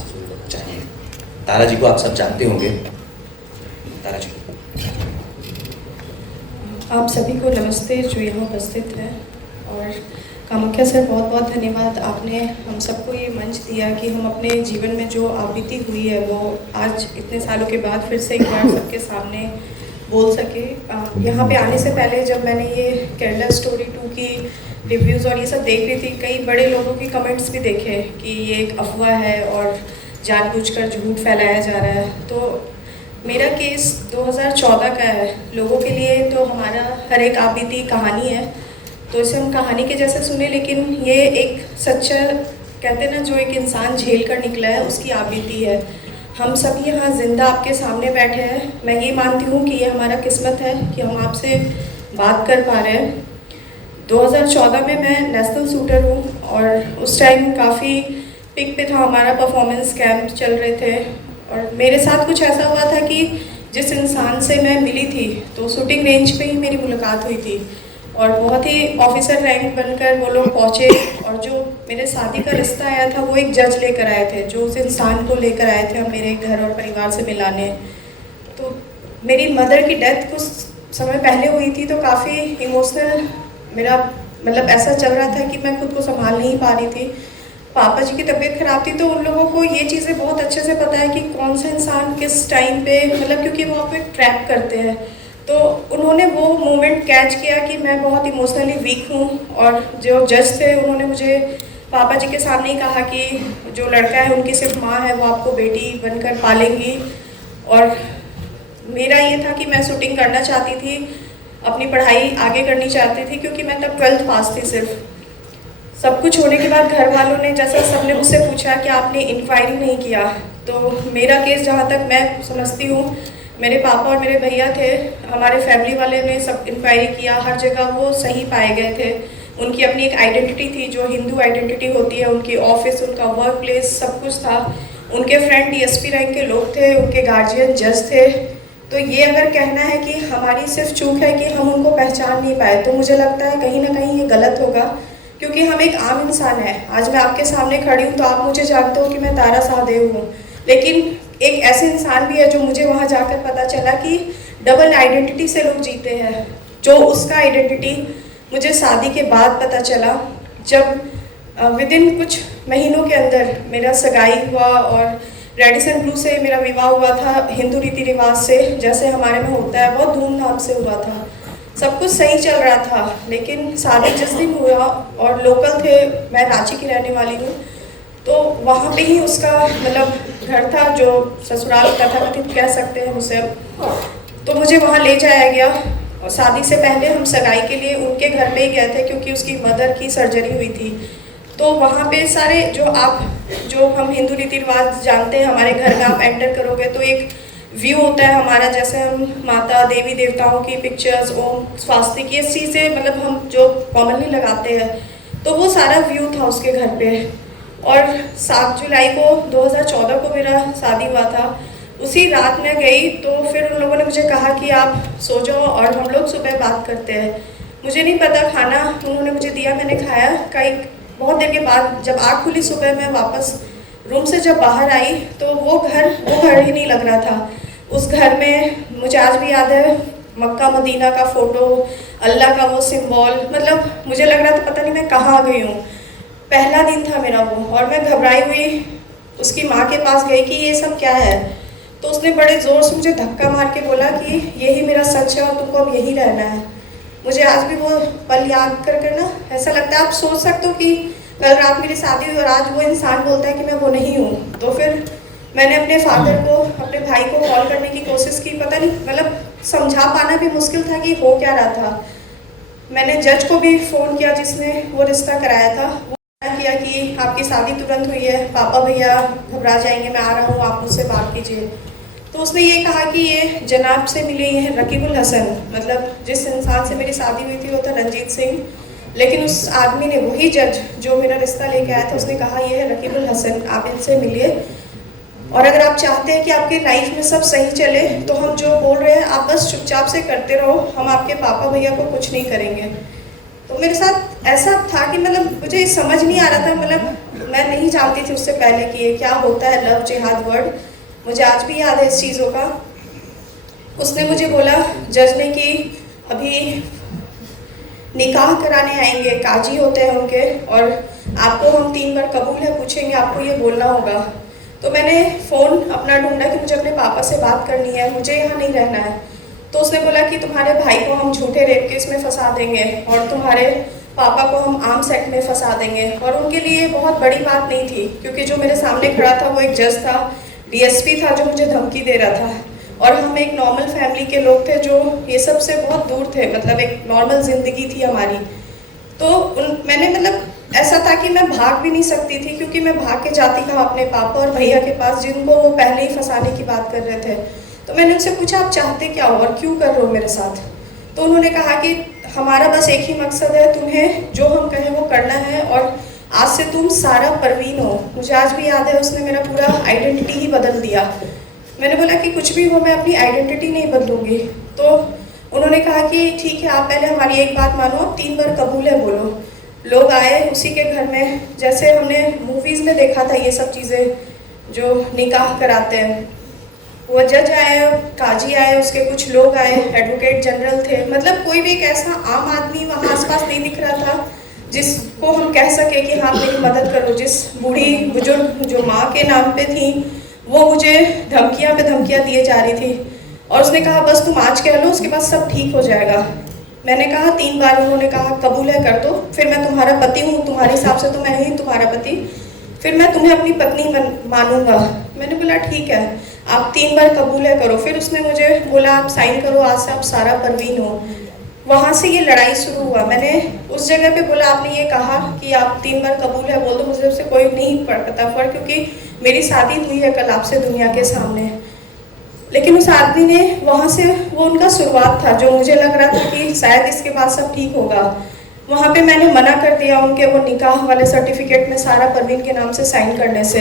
आपसे शुरू करना चाहेंगे। तारा जी को आप सब जानते होंगे। तारा जी, आप सभी को नमस्ते जो यहाँ उपस्थित हैं, और कामाख्या सर बहुत बहुत धन्यवाद, आपने हम सबको ये मंच दिया कि हम अपने जीवन में जो बीती हुई है वो आज इतने सालों के बाद फिर से एक बार सबके सामने बोल सके। यहाँ पे आने से पहले जब मैंने ये केरला स्टोरी 2 की रिव्यूज़ और ये सब देख रही थी, कई बड़े लोगों की कमेंट्स भी देखे कि ये एक अफवाह है और जानबूझकर झूठ फैलाया जा रहा है। तो मेरा केस 2014 का है। लोगों के लिए तो हमारा हर एक बीती कहानी है, तो इसे हम कहानी के जैसे सुने, लेकिन ये एक सच्चा, कहते हैं ना, जो एक इंसान झेल कर निकला है उसकी बीती है। हम सभी यहाँ जिंदा आपके सामने बैठे हैं। मैं ये मानती हूँ कि ये हमारा किस्मत है कि हम आपसे बात कर पा रहे हैं। 2014 में मैं नेशनल शूटर हूँ और उस टाइम काफ़ी पिक पे था, हमारा परफॉर्मेंस कैंप चल रहे थे और मेरे साथ कुछ ऐसा हुआ था कि जिस इंसान से मैं मिली थी तो शूटिंग रेंज पे ही मेरी मुलाकात हुई थी और बहुत ही ऑफिसर रैंक बनकर वो लोग पहुँचे और जो मेरे शादी का रिश्ता आया था वो एक जज लेकर आए थे, जो उस इंसान को लेकर आए थे हम मेरे घर और परिवार से मिलाने। तो मेरी मदर की डेथ कुछ समय पहले हुई थी, तो काफ़ी इमोशनल मेरा मतलब ऐसा चल रहा था कि मैं खुद को संभाल नहीं पा रही थी। पापा जी की तबीयत खराब थी, तो उन लोगों को ये चीज़ें बहुत अच्छे से पता है कि कौन सा इंसान किस टाइम पे, मतलब क्योंकि वो आपको एक ट्रैप करते हैं, तो उन्होंने वो मोमेंट कैच किया कि मैं बहुत इमोशनली वीक हूँ। और जो जज थे उन्होंने मुझे पापा जी के सामने ही कहा कि जो लड़का है उनकी सिर्फ माँ है, वो आपको बेटी बनकर पालेंगी। और मेरा ये था कि मैं शूटिंग करना चाहती थी, अपनी पढ़ाई आगे करनी चाहती थी, क्योंकि मैं तब 12th पास थी सिर्फ। सब कुछ होने के बाद घर वालों ने, जैसा सबने मुझसे पूछा कि आपने इंक्वायरी नहीं किया, तो मेरा केस जहाँ तक मैं समझती हूँ, मेरे पापा और मेरे भैया थे, हमारे फैमिली वाले ने सब इंक्वायरी किया, हर जगह वो सही पाए गए थे। उनकी अपनी एक आइडेंटिटी थी जो हिंदू आइडेंटिटी होती है, उनकी ऑफिस, उनका वर्क प्लेस, सब कुछ था। उनके फ्रेंड डीएसपी रैंक के लोग थे, उनके गार्जियन जज थे। तो ये अगर कहना है कि हमारी सिर्फ चूक है कि हम उनको पहचान नहीं पाए, तो मुझे लगता है कहीं ना कहीं ये गलत होगा, क्योंकि हम एक आम इंसान है। आज मैं आपके सामने खड़ी हूँ तो आप मुझे जानते हो कि मैं तारा सहदेव हूँ, लेकिन एक ऐसे इंसान भी है जो मुझे वहाँ जाकर पता चला कि डबल आइडेंटिटी से लोग जीते हैं। जो उसका आइडेंटिटी मुझे शादी के बाद पता चला, जब विदिन कुछ महीनों के अंदर मेरा सगाई हुआ और रेडिसन ब्लू से मेरा विवाह हुआ था, हिंदू रीति रिवाज से जैसे हमारे में होता है, बहुत धूमधाम से हुआ था, सब कुछ सही चल रहा था। लेकिन शादी जिस दिन हुआ, और लोकल थे, मैं रांची की रहने वाली हूँ, तो वहाँ पे ही उसका मतलब घर था, जो ससुराल तथाकथित कह सकते हैं उसे। तो मुझे वहाँ ले जाया गया और शादी से पहले हम सगाई के लिए उनके घर पे ही गए थे, क्योंकि उसकी मदर की सर्जरी हुई थी। तो वहाँ पे सारे जो हम हिंदू रीति रिवाज जानते हैं, हमारे घर में आप एंटर करोगे तो एक व्यू होता है हमारा, जैसे हम माता देवी देवताओं की पिक्चर्स, ओम स्वास्तिक, ये चीज़ें मतलब हम जो कॉमनली लगाते हैं, तो वो सारा व्यू था उसके घर पे। और 7 जुलाई को 2014 को मेरा शादी हुआ था। उसी रात में गई तो फिर उन लोगों ने मुझे कहा कि आप सो जाओ और हम लोग सुबह बात करते हैं। मुझे नहीं पता, खाना उन्होंने मुझे दिया, मैंने खाया। कई बहुत देर के बाद जब आँख खुली सुबह, मैं वापस रूम से जब बाहर आई तो वो घर ही नहीं लग रहा था। उस घर में मुझे आज भी याद है, मक्का मदीना का फ़ोटो, अल्लाह का वो सिंबल, मतलब मुझे लग रहा था पता नहीं मैं कहाँ आ गई हूँ। पहला दिन था मेरा वो, और मैं घबराई हुई उसकी माँ के पास गई कि ये सब क्या है। तो उसने बड़े ज़ोर से मुझे धक्का मार के बोला कि यही मेरा सच है और तुमको अब यही रहना है। मुझे आज भी वो पल याद कर ना ऐसा लगता है, आप सोच सकते हो कि कल रात मेरी शादी हुई और आज वो इंसान बोलता है कि मैं वो नहीं हूँ। तो फिर मैंने अपने फादर को, अपने भाई को कॉल करने की कोशिश की, पता नहीं मतलब समझा पाना भी मुश्किल था कि हो क्या रहा था। मैंने जज को भी फ़ोन किया जिसने वो रिश्ता कराया था, वो किया कि आपकी शादी तुरंत हुई है, पापा भैया घबरा जाएंगे, मैं आ रहा हूँ, आप मुझसे बात कीजिए। तो उसने ये कहा कि ये जनाब से मिले, ये है रकीबुल हसन, मतलब जिस इंसान से मेरी शादी हुई थी वो था रंजीत सिंह, लेकिन उस आदमी ने, वही जज जो मेरा रिश्ता लेके आया था, उसने कहा ये है रकीबुल हसन, आप इनसे मिलिए, और अगर आप चाहते हैं कि आपकी लाइफ में सब सही चले तो हम जो बोल रहे हैं आप बस चुपचाप से करते रहो, हम आपके पापा भैया को कुछ नहीं करेंगे। तो मेरे साथ ऐसा था कि मतलब मुझे समझ नहीं आ रहा था, मतलब मैं नहीं जानती थी उससे पहले कि ये क्या होता है लव जिहाद वर्ड। मुझे आज भी याद है इस चीज़ों का। उसने मुझे बोला जज ने कि अभी निकाह कराने आएंगे, काजी होते हैं उनके, और आपको हम 3 बार कबूल है पूछेंगे, आपको ये बोलना होगा। तो मैंने फ़ोन अपना ढूंढा कि मुझे अपने पापा से बात करनी है, मुझे यहाँ नहीं रहना है। तो उसने बोला कि तुम्हारे भाई को हम झूठे रेप केस में फंसा देंगे और तुम्हारे पापा को हम आर्म्स एक्ट में फंसा देंगे। और उनके लिए बहुत बड़ी बात नहीं थी, क्योंकि जो मेरे सामने खड़ा था वो एक जज था, डीएसपी था, जो मुझे धमकी दे रहा था। और हम एक नॉर्मल फैमिली के लोग थे जो ये सब से बहुत दूर थे, मतलब एक नॉर्मल ज़िंदगी थी हमारी। तो मैंने मतलब ऐसा था कि मैं भाग भी नहीं सकती थी, क्योंकि मैं भाग के जाती था अपने पापा और भैया के पास, जिनको वो पहले ही फंसाने की बात कर रहे थे। तो मैंने उनसे पूछा आप चाहते क्या हो और क्यों कर रहे हो मेरे साथ। तो उन्होंने कहा कि हमारा बस एक ही मकसद है, तुम्हें जो हम कहें वो करना है, और आज से तुम सारा परवीन हो। मुझे आज भी याद है, उसने मेरा पूरा आइडेंटिटी ही बदल दिया। मैंने बोला कि कुछ भी हो, मैं अपनी आइडेंटिटी नहीं बदलूंगी। तो उन्होंने कहा कि ठीक है, आप पहले हमारी एक बात मानो, आप 3 बार कबूल है बोलो। लोग आए उसी के घर में, जैसे हमने मूवीज़ में देखा था ये सब चीज़ें, जो निकाह कराते हैं। वो जज आए, काजी आए, उसके कुछ लोग आए, एडवोकेट जनरल थे, मतलब कोई भी एक ऐसा आम आदमी वहाँ आसपास नहीं दिख रहा था जिसको हम कह सके कि हाँ मेरी मदद करो। जिस बूढ़ी बुजुर्ग जो माँ के नाम पे थी, वो मुझे धमकियाँ पे धमकियाँ दिए जा रही थी, और उसने कहा बस तुम आज कह लो, उसके बाद सब ठीक हो जाएगा। मैंने कहा 3 बार, उन्होंने कहा कबूल है कर दो, फिर मैं तुम्हारा पति हूँ, तुम्हारे हिसाब से तो मैं ही तुम्हारा पति, फिर मैं तुम्हें अपनी पत्नी मानूंगा। मैंने बोला ठीक है, आप 3 बार कबूल है करो। फिर उसने मुझे बोला आप साइन करो, आज से आप सारा परवीन हो। वहाँ से ये लड़ाई शुरू हुआ। मैंने उस जगह पे बोला, आपने ये कहा कि आप 3 बार कबूल है बोल दो, मुझे उससे कोई नहीं पता फर्क, क्योंकि मेरी शादी हुई है कल आपसे दुनिया के सामने। लेकिन उस आदमी ने वहाँ से, वो उनका शुरुआत था, जो मुझे लग रहा था कि शायद इसके बाद सब ठीक होगा। वहाँ पे मैंने मना कर दिया उनके वो निकाह वाले सर्टिफिकेट में सारा परवीन के नाम से साइन करने से।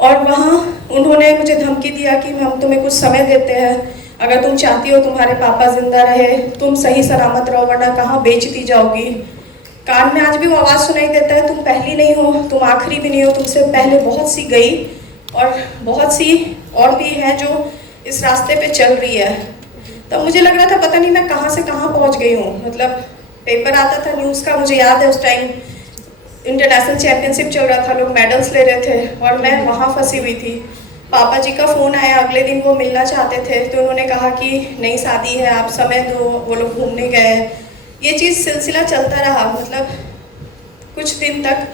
और वहाँ उन्होंने मुझे धमकी दिया कि हम तुम्हें कुछ समय देते हैं, अगर तुम चाहती हो तुम्हारे पापा जिंदा रहे, तुम सही सलामत रहो, वरना कहाँ बेच दी जाओगी। कान में आज भी वो आवाज़ सुनाई देता है, तुम पहली नहीं हो, तुम आखिरी भी नहीं हो, तुमसे पहले बहुत सी गई और बहुत सी और भी हैं जो इस रास्ते पे चल रही है। तब मुझे लग रहा था पता नहीं मैं कहाँ से कहाँ पहुँच गई हूँ। मतलब पेपर आता था न्यूज़ का, मुझे याद है उस टाइम इंटरनेशनल चैंपियनशिप चल रहा था, लोग मेडल्स ले रहे थे और मैं वहाँ फंसी हुई थी। पापा जी का फ़ोन आया, अगले दिन वो मिलना चाहते थे, तो उन्होंने कहा कि नई शादी है, आप समय दो, वो लोग घूमने गए। ये चीज़ सिलसिला चलता रहा, मतलब कुछ दिन तक,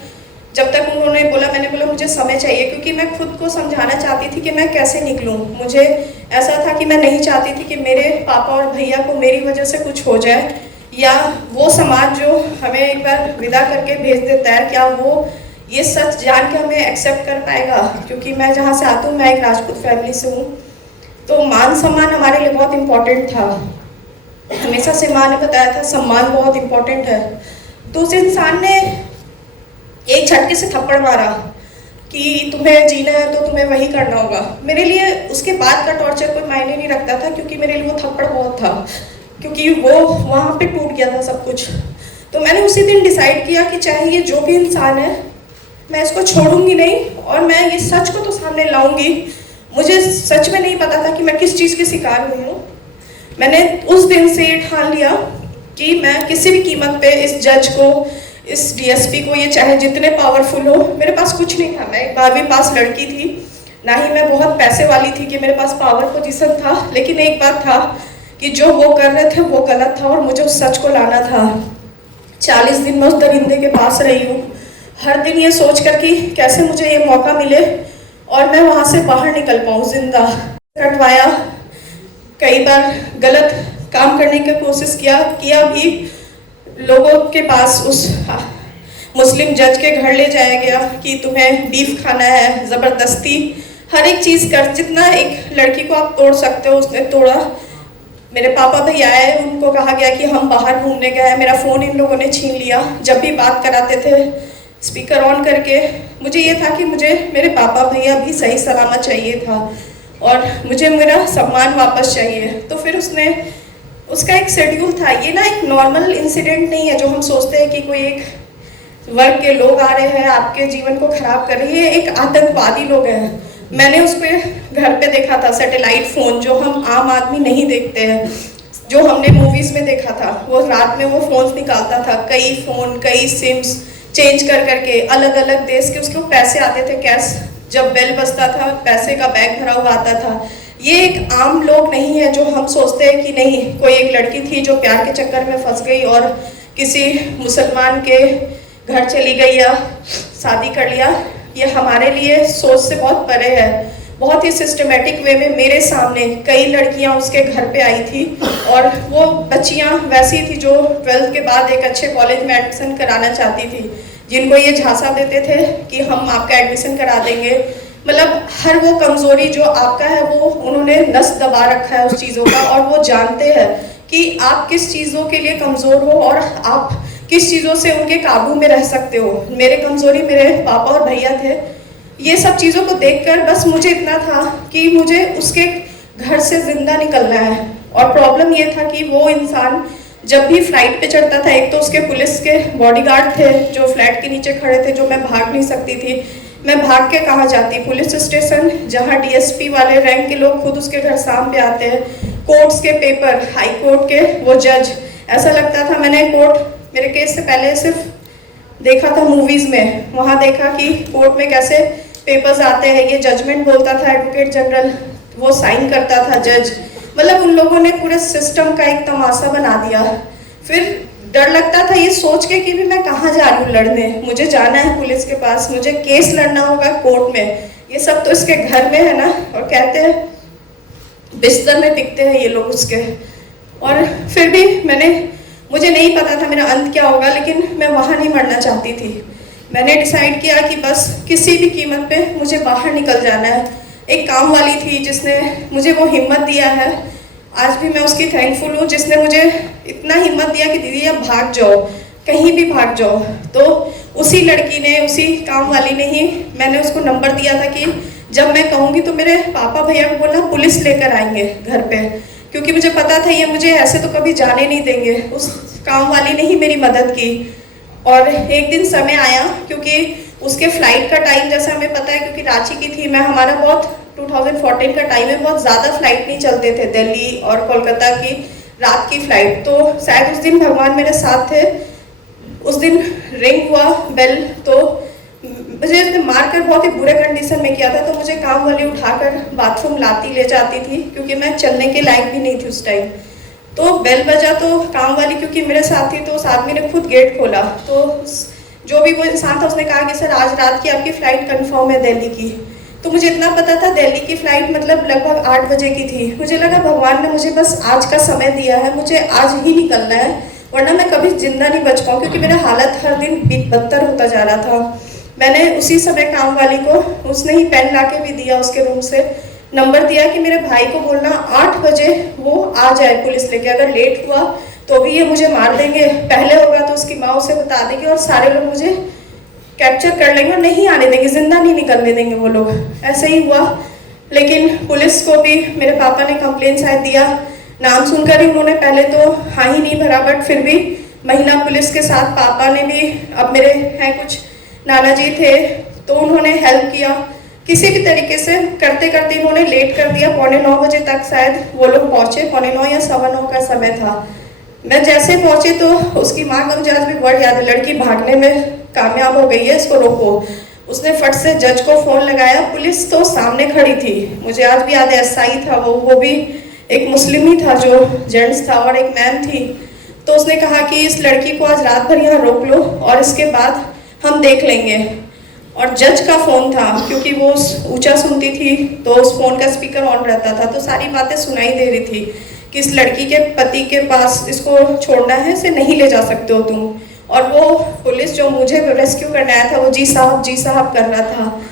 जब तक उन्होंने बोला, मैंने बोला मुझे समय चाहिए, क्योंकि मैं खुद को समझाना चाहती थी कि मैं कैसे निकलूं। मुझे ऐसा था कि मैं नहीं चाहती थी कि मेरे पापा और भैया को मेरी वजह से कुछ हो जाए, या वो समाज जो हमें एक बार विदा करके भेज देता है, क्या वो ये सच जान के हमें एक्सेप्ट कर पाएगा। क्योंकि मैं जहाँ से आती हूँ, मैं एक राजपूत फैमिली से हूँ, तो मान सम्मान हमारे लिए बहुत इम्पोर्टेंट था। हमेशा से माँ ने बताया था सम्मान बहुत इम्पोर्टेंट है। तो उस इंसान ने एक झटके से थप्पड़ मारा कि तुम्हें जीना है तो तुम्हें वही करना होगा। मेरे लिए उसके बाद का टॉर्चर कोई मायने नहीं रखता था, क्योंकि मेरे लिए वो थप्पड़ बहुत था, क्योंकि वो वहाँ पे टूट गया था सब कुछ। तो मैंने उसी दिन डिसाइड किया कि चाहे ये जो भी इंसान है, मैं इसको छोड़ूंगी नहीं, और मैं ये सच को तो सामने लाऊंगी। मुझे सच में नहीं पता था कि मैं किस चीज़ की शिकार हुई हूँ। मैंने उस दिन से ये ठान लिया कि मैं किसी भी कीमत पे इस जज को, इस डीएसपी को, ये चाहे जितने पावरफुल हो, मेरे पास कुछ नहीं था। मैं एक 12वीं पास लड़की थी, ना ही मैं बहुत पैसे वाली थी कि मेरे पास पावर पोजीशन था, लेकिन एक बात था कि जो वो कर रहे थे वो गलत था और मुझे उस सच को लाना था। 40 दिन मैं उस दरिंदे के पास रही हूँ, हर दिन ये सोच कर कि कैसे मुझे ये मौका मिले और मैं वहाँ से बाहर निकल पाऊँ जिंदा। कटवाया, कई बार गलत काम करने की कोशिश किया भी। लोगों के पास उस मुस्लिम जज के घर ले जाया गया कि तुम्हें बीफ खाना है, ज़बरदस्ती हर एक चीज़ कर, जितना एक लड़की को आप तोड़ सकते हो उसने तोड़ा। मेरे पापा भैया आए, उनको कहा गया कि हम बाहर घूमने गए, मेरा फ़ोन इन लोगों ने छीन लिया। जब भी बात कराते थे स्पीकर ऑन करके, मुझे ये था कि मुझे मेरे पापा भैया भी सही सलामत चाहिए था और मुझे मेरा सम्मान वापस चाहिए। तो फिर उसका एक शेड्यूल था। ये ना एक नॉर्मल इंसिडेंट नहीं है जो हम सोचते हैं कि कोई एक वर्ग के लोग आ रहे हैं, आपके जीवन को खराब कर रहे हैं, एक आतंकवादी लोग हैं। मैंने उसको घर पे देखा था, सैटेलाइट फ़ोन जो हम आम आदमी नहीं देखते हैं, जो हमने मूवीज़ में देखा था। वो रात में वो फ़ोन्स निकालता था, कई फ़ोन, कई सिम्स चेंज कर करके, अलग अलग देश के उसके पैसे आते थे कैश, जब बेल बजता था पैसे का बैग भरा हुआ आता था। ये एक आम लोग नहीं है जो हम सोचते हैं कि नहीं, कोई एक लड़की थी जो प्यार के चक्कर में फंस गई और किसी मुसलमान के घर चली गई या शादी कर लिया। ये हमारे लिए सोच से बहुत परे है। बहुत ही सिस्टमेटिक वे में मेरे सामने कई लड़कियां उसके घर पे आई थी, और वो बच्चियां वैसी थी जो 12th के बाद एक अच्छे कॉलेज में एडमिशन कराना चाहती थी, जिनको ये झांसा देते थे कि हम आपका एडमिशन करा देंगे। मतलब हर वो कमज़ोरी जो आपका है वो उन्होंने नस दबा रखा है उस चीज़ों का, और वो जानते हैं कि आप किस चीज़ों के लिए कमज़ोर हो और आप किस चीज़ों से उनके काबू में रह सकते हो। मेरे कमज़ोरी मेरे पापा और भैया थे। ये सब चीज़ों को देखकर बस मुझे इतना था कि मुझे उसके घर से ज़िंदा निकलना है। और प्रॉब्लम ये था कि वो इंसान जब भी फ्लाइट पे चढ़ता था, एक तो उसके पुलिस के बॉडीगार्ड थे जो फ्लैट के नीचे खड़े थे, जो मैं भाग नहीं सकती थी। मैं भाग के कहाँ जाती, पुलिस स्टेशन जहाँ डीएसपी वाले रैंक के लोग खुद उसके घर सामने आते हैं, कोर्ट्स के पेपर, हाई कोर्ट के वो जज, ऐसा लगता था मैंने कोर्ट, मेरे केस से पहले सिर्फ देखा था मूवीज़ में, वहाँ देखा कि कोर्ट में कैसे पेपर्स आते हैं, ये जजमेंट बोलता था एडवोकेट जनरल, वो साइन करता था जज। मतलब उन लोगों ने पूरे सिस्टम का एक तमाशा बना दिया। फिर डर लगता था ये सोच के कि भी मैं कहाँ जा रही हूँ लड़ने, मुझे जाना है पुलिस के पास, मुझे केस लड़ना होगा कोर्ट में। ये सब तो इसके घर में है ना, और कहते हैं बिस्तर में टिकते हैं ये लोग उसके। और फिर भी मुझे नहीं पता था मेरा अंत क्या होगा, लेकिन मैं वहाँ नहीं मरना चाहती थी। मैंने डिसाइड किया कि बस किसी भी कीमत पे मुझे बाहर निकल जाना है। एक काम वाली थी जिसने मुझे वो हिम्मत दिया है, आज भी मैं उसकी थैंकफुल हूँ, जिसने मुझे इतना हिम्मत दिया कि दीदी अब भाग जाओ, कहीं भी भाग जाओ। तो उसी लड़की ने, उसी काम वाली ने ही, मैंने उसको नंबर दिया था कि जब मैं कहूँगी तो मेरे पापा भैया को बोलना पुलिस लेकर आएंगे घर पे, क्योंकि मुझे पता था ये मुझे ऐसे तो कभी जाने नहीं देंगे। उस काम वाली ने ही मेरी मदद की। और एक दिन समय आया, क्योंकि उसके फ्लाइट का टाइम जैसा हमें पता है, क्योंकि रांची की थी मैं, हमारा बहुत 2014 का टाइम है, बहुत ज़्यादा फ्लाइट नहीं चलते थे दिल्ली और कोलकाता की रात की फ्लाइट। तो शायद उस दिन भगवान मेरे साथ थे। उस दिन रिंग हुआ बेल, तो मुझे इसने मार कर बहुत ही बुरे कंडीशन में किया था, तो मुझे काम वाली उठाकर बाथरूम लाती ले जाती थी, क्योंकि मैं चलने के लायक भी नहीं थी उस टाइम। तो बेल बजा तो काम वाली क्योंकि मेरे साथ थी, तो उस आदमी ने खुद गेट खोला। तो जो भी वो इंसान था उसने कहा कि सर आज रात की आपकी फ़्लाइट कंफर्म है दिल्ली की। तो मुझे इतना पता था दिल्ली की फ़्लाइट मतलब लगभग 8 बजे की थी। मुझे लगा भगवान ने मुझे बस आज का समय दिया है, मुझे आज ही निकलना है, वरना मैं कभी जिंदा नहीं बच पाऊँ, क्योंकि मेरा हालत हर दिन बदतर होता जा रहा था। मैंने उसी समय काम वाली को, उसने ही पेन ला के भी दिया उसके रूम से, नंबर दिया कि मेरे भाई को बोलना 8 बजे वो आ जाए पुलिस लेके, अगर लेट हुआ तो भी ये मुझे मार देंगे, पहले होगा तो उसकी माँ उसे बता देगी और सारे लोग मुझे कैप्चर कर लेंगे और नहीं आने देंगे, जिंदा नहीं निकलने देंगे वो लोग। ऐसे ही हुआ। लेकिन पुलिस को भी मेरे पापा ने कंप्लेन शायद दिया, नाम सुनकर ही उन्होंने पहले तो हाँ ही नहीं भरा, बट फिर भी महिला पुलिस के साथ पापा ने भी, अब मेरे हैं कुछ नाना जी थे तो उन्होंने हेल्प किया किसी भी तरीके से। करते करते उन्होंने लेट कर दिया, 8:45 बजे तक शायद वो लोग पहुँचे, 8:45 या 9:15 का समय था। मैं जैसे पहुँचे तो उसकी माँ का मुझे आज भी वर्ड याद है, लड़की भागने में कामयाब हो गई है, इसको रोको। उसने फट से जज को फ़ोन लगाया, पुलिस तो सामने खड़ी थी, मुझे आज भी याद है, एसआई था वो भी एक मुस्लिम ही था जो जेंट्स था, और एक मैम थी। तो उसने कहा कि इस लड़की को आज रात भर यहाँ रोक लो और इसके बाद हम देख लेंगे। और जज का फ़ोन था, क्योंकि वो ऊंचा सुनती थी तो उस फ़ोन का स्पीकर ऑन रहता था, तो सारी बातें सुनाई दे रही थी कि इस लड़की के पति के पास इसको छोड़ना है, इसे नहीं ले जा सकते हो तुम। और वो पुलिस जो मुझे रेस्क्यू करने आया था वो जी साहब कर रहा था,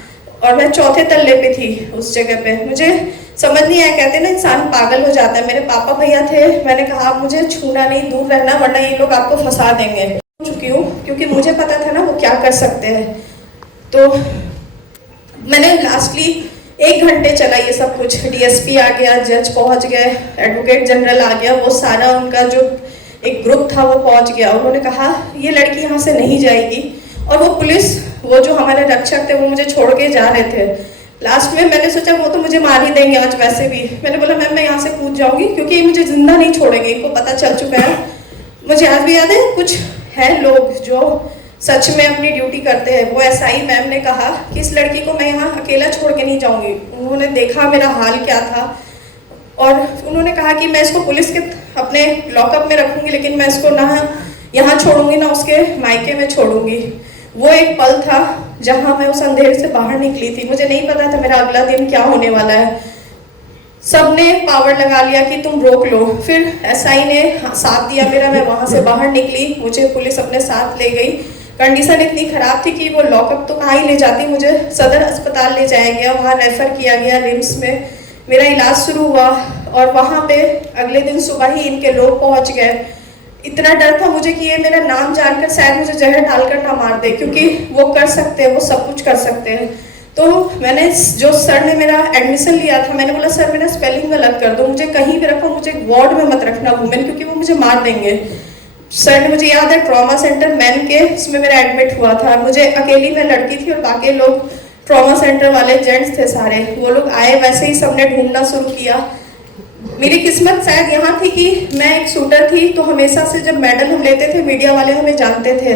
और मैं चौथे तल्ले पे थी उस जगह पे। मुझे समझ नहीं आया, कहते ना इंसान पागल हो जाता है। मेरे पापा भैया थे, मैंने कहा आप मुझे छूना नहीं, दूर रहना, वरना ये लोग आपको फंसा देंगे। चुकी हूँ क्योंकि मुझे पता था ना वो क्या कर सकते हैं। तो मैंने लास्टली 1 घंटे चला ये सब कुछ, डीएसपी आ गया, जज पहुंच गए, एडवोकेट जनरल आ गया, वो सारा उनका जो एक ग्रुप था वो पहुंच गया। उन्होंने कहा ये लड़की यहाँ से नहीं जाएगी, और वो पुलिस, वो जो हमारे रक्षक थे, वो मुझे छोड़ के जा रहे थे। लास्ट में मैंने सोचा वो तो मुझे मार ही देंगे आज वैसे भी। मैंने बोला मैम मैं यहाँ से कूद जाऊंगी, क्योंकि ये मुझे जिंदा नहीं छोड़ेंगे, इनको पता चल चुका है। मुझे आज भी याद है, कुछ है लोग जो सच में अपनी ड्यूटी करते हैं। वो एसआई मैम ने कहा कि इस लड़की को मैं यहाँ अकेला छोड़ के नहीं जाऊंगी। उन्होंने देखा मेरा हाल क्या था, और उन्होंने कहा कि मैं इसको पुलिस के अपने लॉकअप में रखूंगी, लेकिन मैं इसको ना यहाँ छोड़ूंगी ना उसके मायके में छोड़ूंगी। वो एक पल था जहाँ मैं उस अंधेरे से बाहर निकली थी। मुझे नहीं पता था मेरा अगला दिन क्या होने वाला है। सबने पावर लगा लिया कि तुम रोक लो। फिर एसआई ने साथ दिया मेरा, मैं वहाँ से बाहर निकली। मुझे पुलिस अपने साथ ले गई। कंडीशन इतनी ख़राब थी कि वो लॉकअप तो कहाँ ही ले जाती, मुझे सदर अस्पताल ले जाया गया, वहाँ रेफ़र किया गया रिम्स में। मेरा इलाज शुरू हुआ और वहाँ पे अगले दिन सुबह ही इनके लोग पहुँच गए। इतना डर था मुझे कि ये मेरा नाम जानकर शायद मुझे जहर डालकर ना मार दे, क्योंकि वो कर सकते हैं, वो सब कुछ कर सकते हैं। तो मैंने, जो सर ने मेरा एडमिशन लिया था, मैंने बोला सर मेरा स्पेलिंग गलत कर दो, मुझे कहीं भी रखो, मुझे वार्ड में मत रखना वुमेन, क्योंकि वो मुझे मार देंगे। सर ने, मुझे याद है, ट्रॉमा सेंटर मैन के उसमें मेरा एडमिट हुआ था। मुझे अकेली मैं लड़की थी और बाकी लोग ट्रॉमा सेंटर वाले जेंट्स थे सारे। वो लोग आए, वैसे ही सबने ढूंढना शुरू किया। मेरी किस्मत शायद यहाँ थी कि मैं एक शूटर थी, तो हमेशा से जब मेडल हम लेते थे मीडिया वाले हमें जानते थे।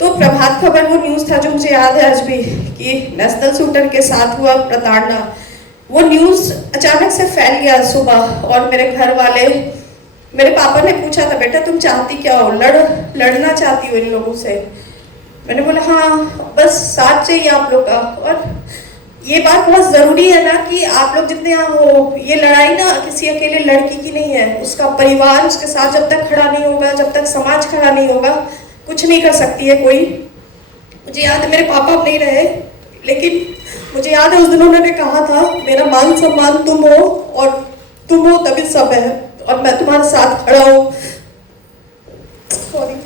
तो प्रभात खबर वो न्यूज़ था जो मुझे याद है आज भी, कि नेशनल शूटर के साथ हुआ प्रताड़ना। वो न्यूज़ अचानक से फैल गया सुबह, और मेरे घर वाले, मेरे पापा ने पूछा था बेटा तुम चाहती क्या हो, लड़ना चाहती हो इन लोगों से? मैंने बोला हाँ, बस साथ चाहिए आप लोग का। और ये बात बहुत ज़रूरी है ना कि आप लोग जितने यहाँ हो, ये लड़ाई ना किसी अकेले लड़की की नहीं है, उसका परिवार उसके साथ जब तक खड़ा नहीं होगा, जब तक समाज खड़ा नहीं होगा, कुछ नहीं कर सकती है कोई। मुझे याद है मेरे पापा अब नहीं रहे, लेकिन मुझे याद है उस दिन उन्होंने कहा था मेरा मान सम्मान तुम हो, और तुम हो तभी सब है, और मैं तुम्हारे साथ खड़ा हूँ। सॉरी।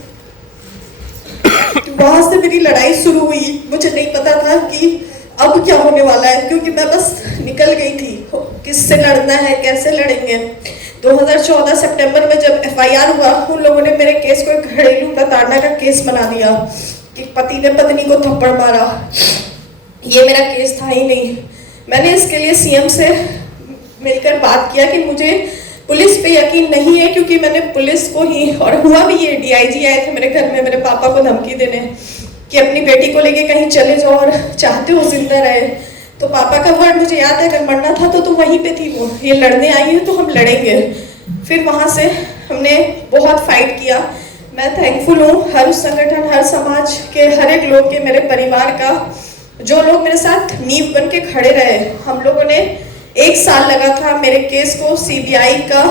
वहां से मेरी लड़ाई शुरू हुई। मुझे नहीं पता था कि अब क्या होने वाला है, क्योंकि मैं बस निकल गई थी। किससे लड़ना है, कैसे लड़ेंगे। 2014 सितंबर में जब एफआईआर हुआ, उन लोगों ने मेरे केस को एक घरेलू प्रताड़ना का केस बना दिया कि पति ने पत्नी को थप्पड़ मारा। ये मेरा केस था ही नहीं। मैंने इसके लिए सीएम से मिलकर बात किया कि मुझे पुलिस पे यकीन नहीं है, क्योंकि मैंने पुलिस को ही, और हुआ भी ये, डीआईजी आए थे मेरे घर में मेरे पापा को धमकी देने कि अपनी बेटी को लेके कहीं चले जाओ और चाहते हो जिंदा रहे। तो पापा का वर्ड मुझे याद है, अगर मरना था तो तुम वहीं पे थी, वो ये लड़ने आई है तो हम लड़ेंगे। फिर वहाँ से हमने बहुत फाइट किया। मैं थैंकफुल हूँ हर उस संगठन, हर समाज के हर एक लोग के, मेरे परिवार का, जो लोग मेरे साथ नींव बन के खड़े रहे। हम लोगों ने 1 साल लगा था मेरे केस को सीबीआई का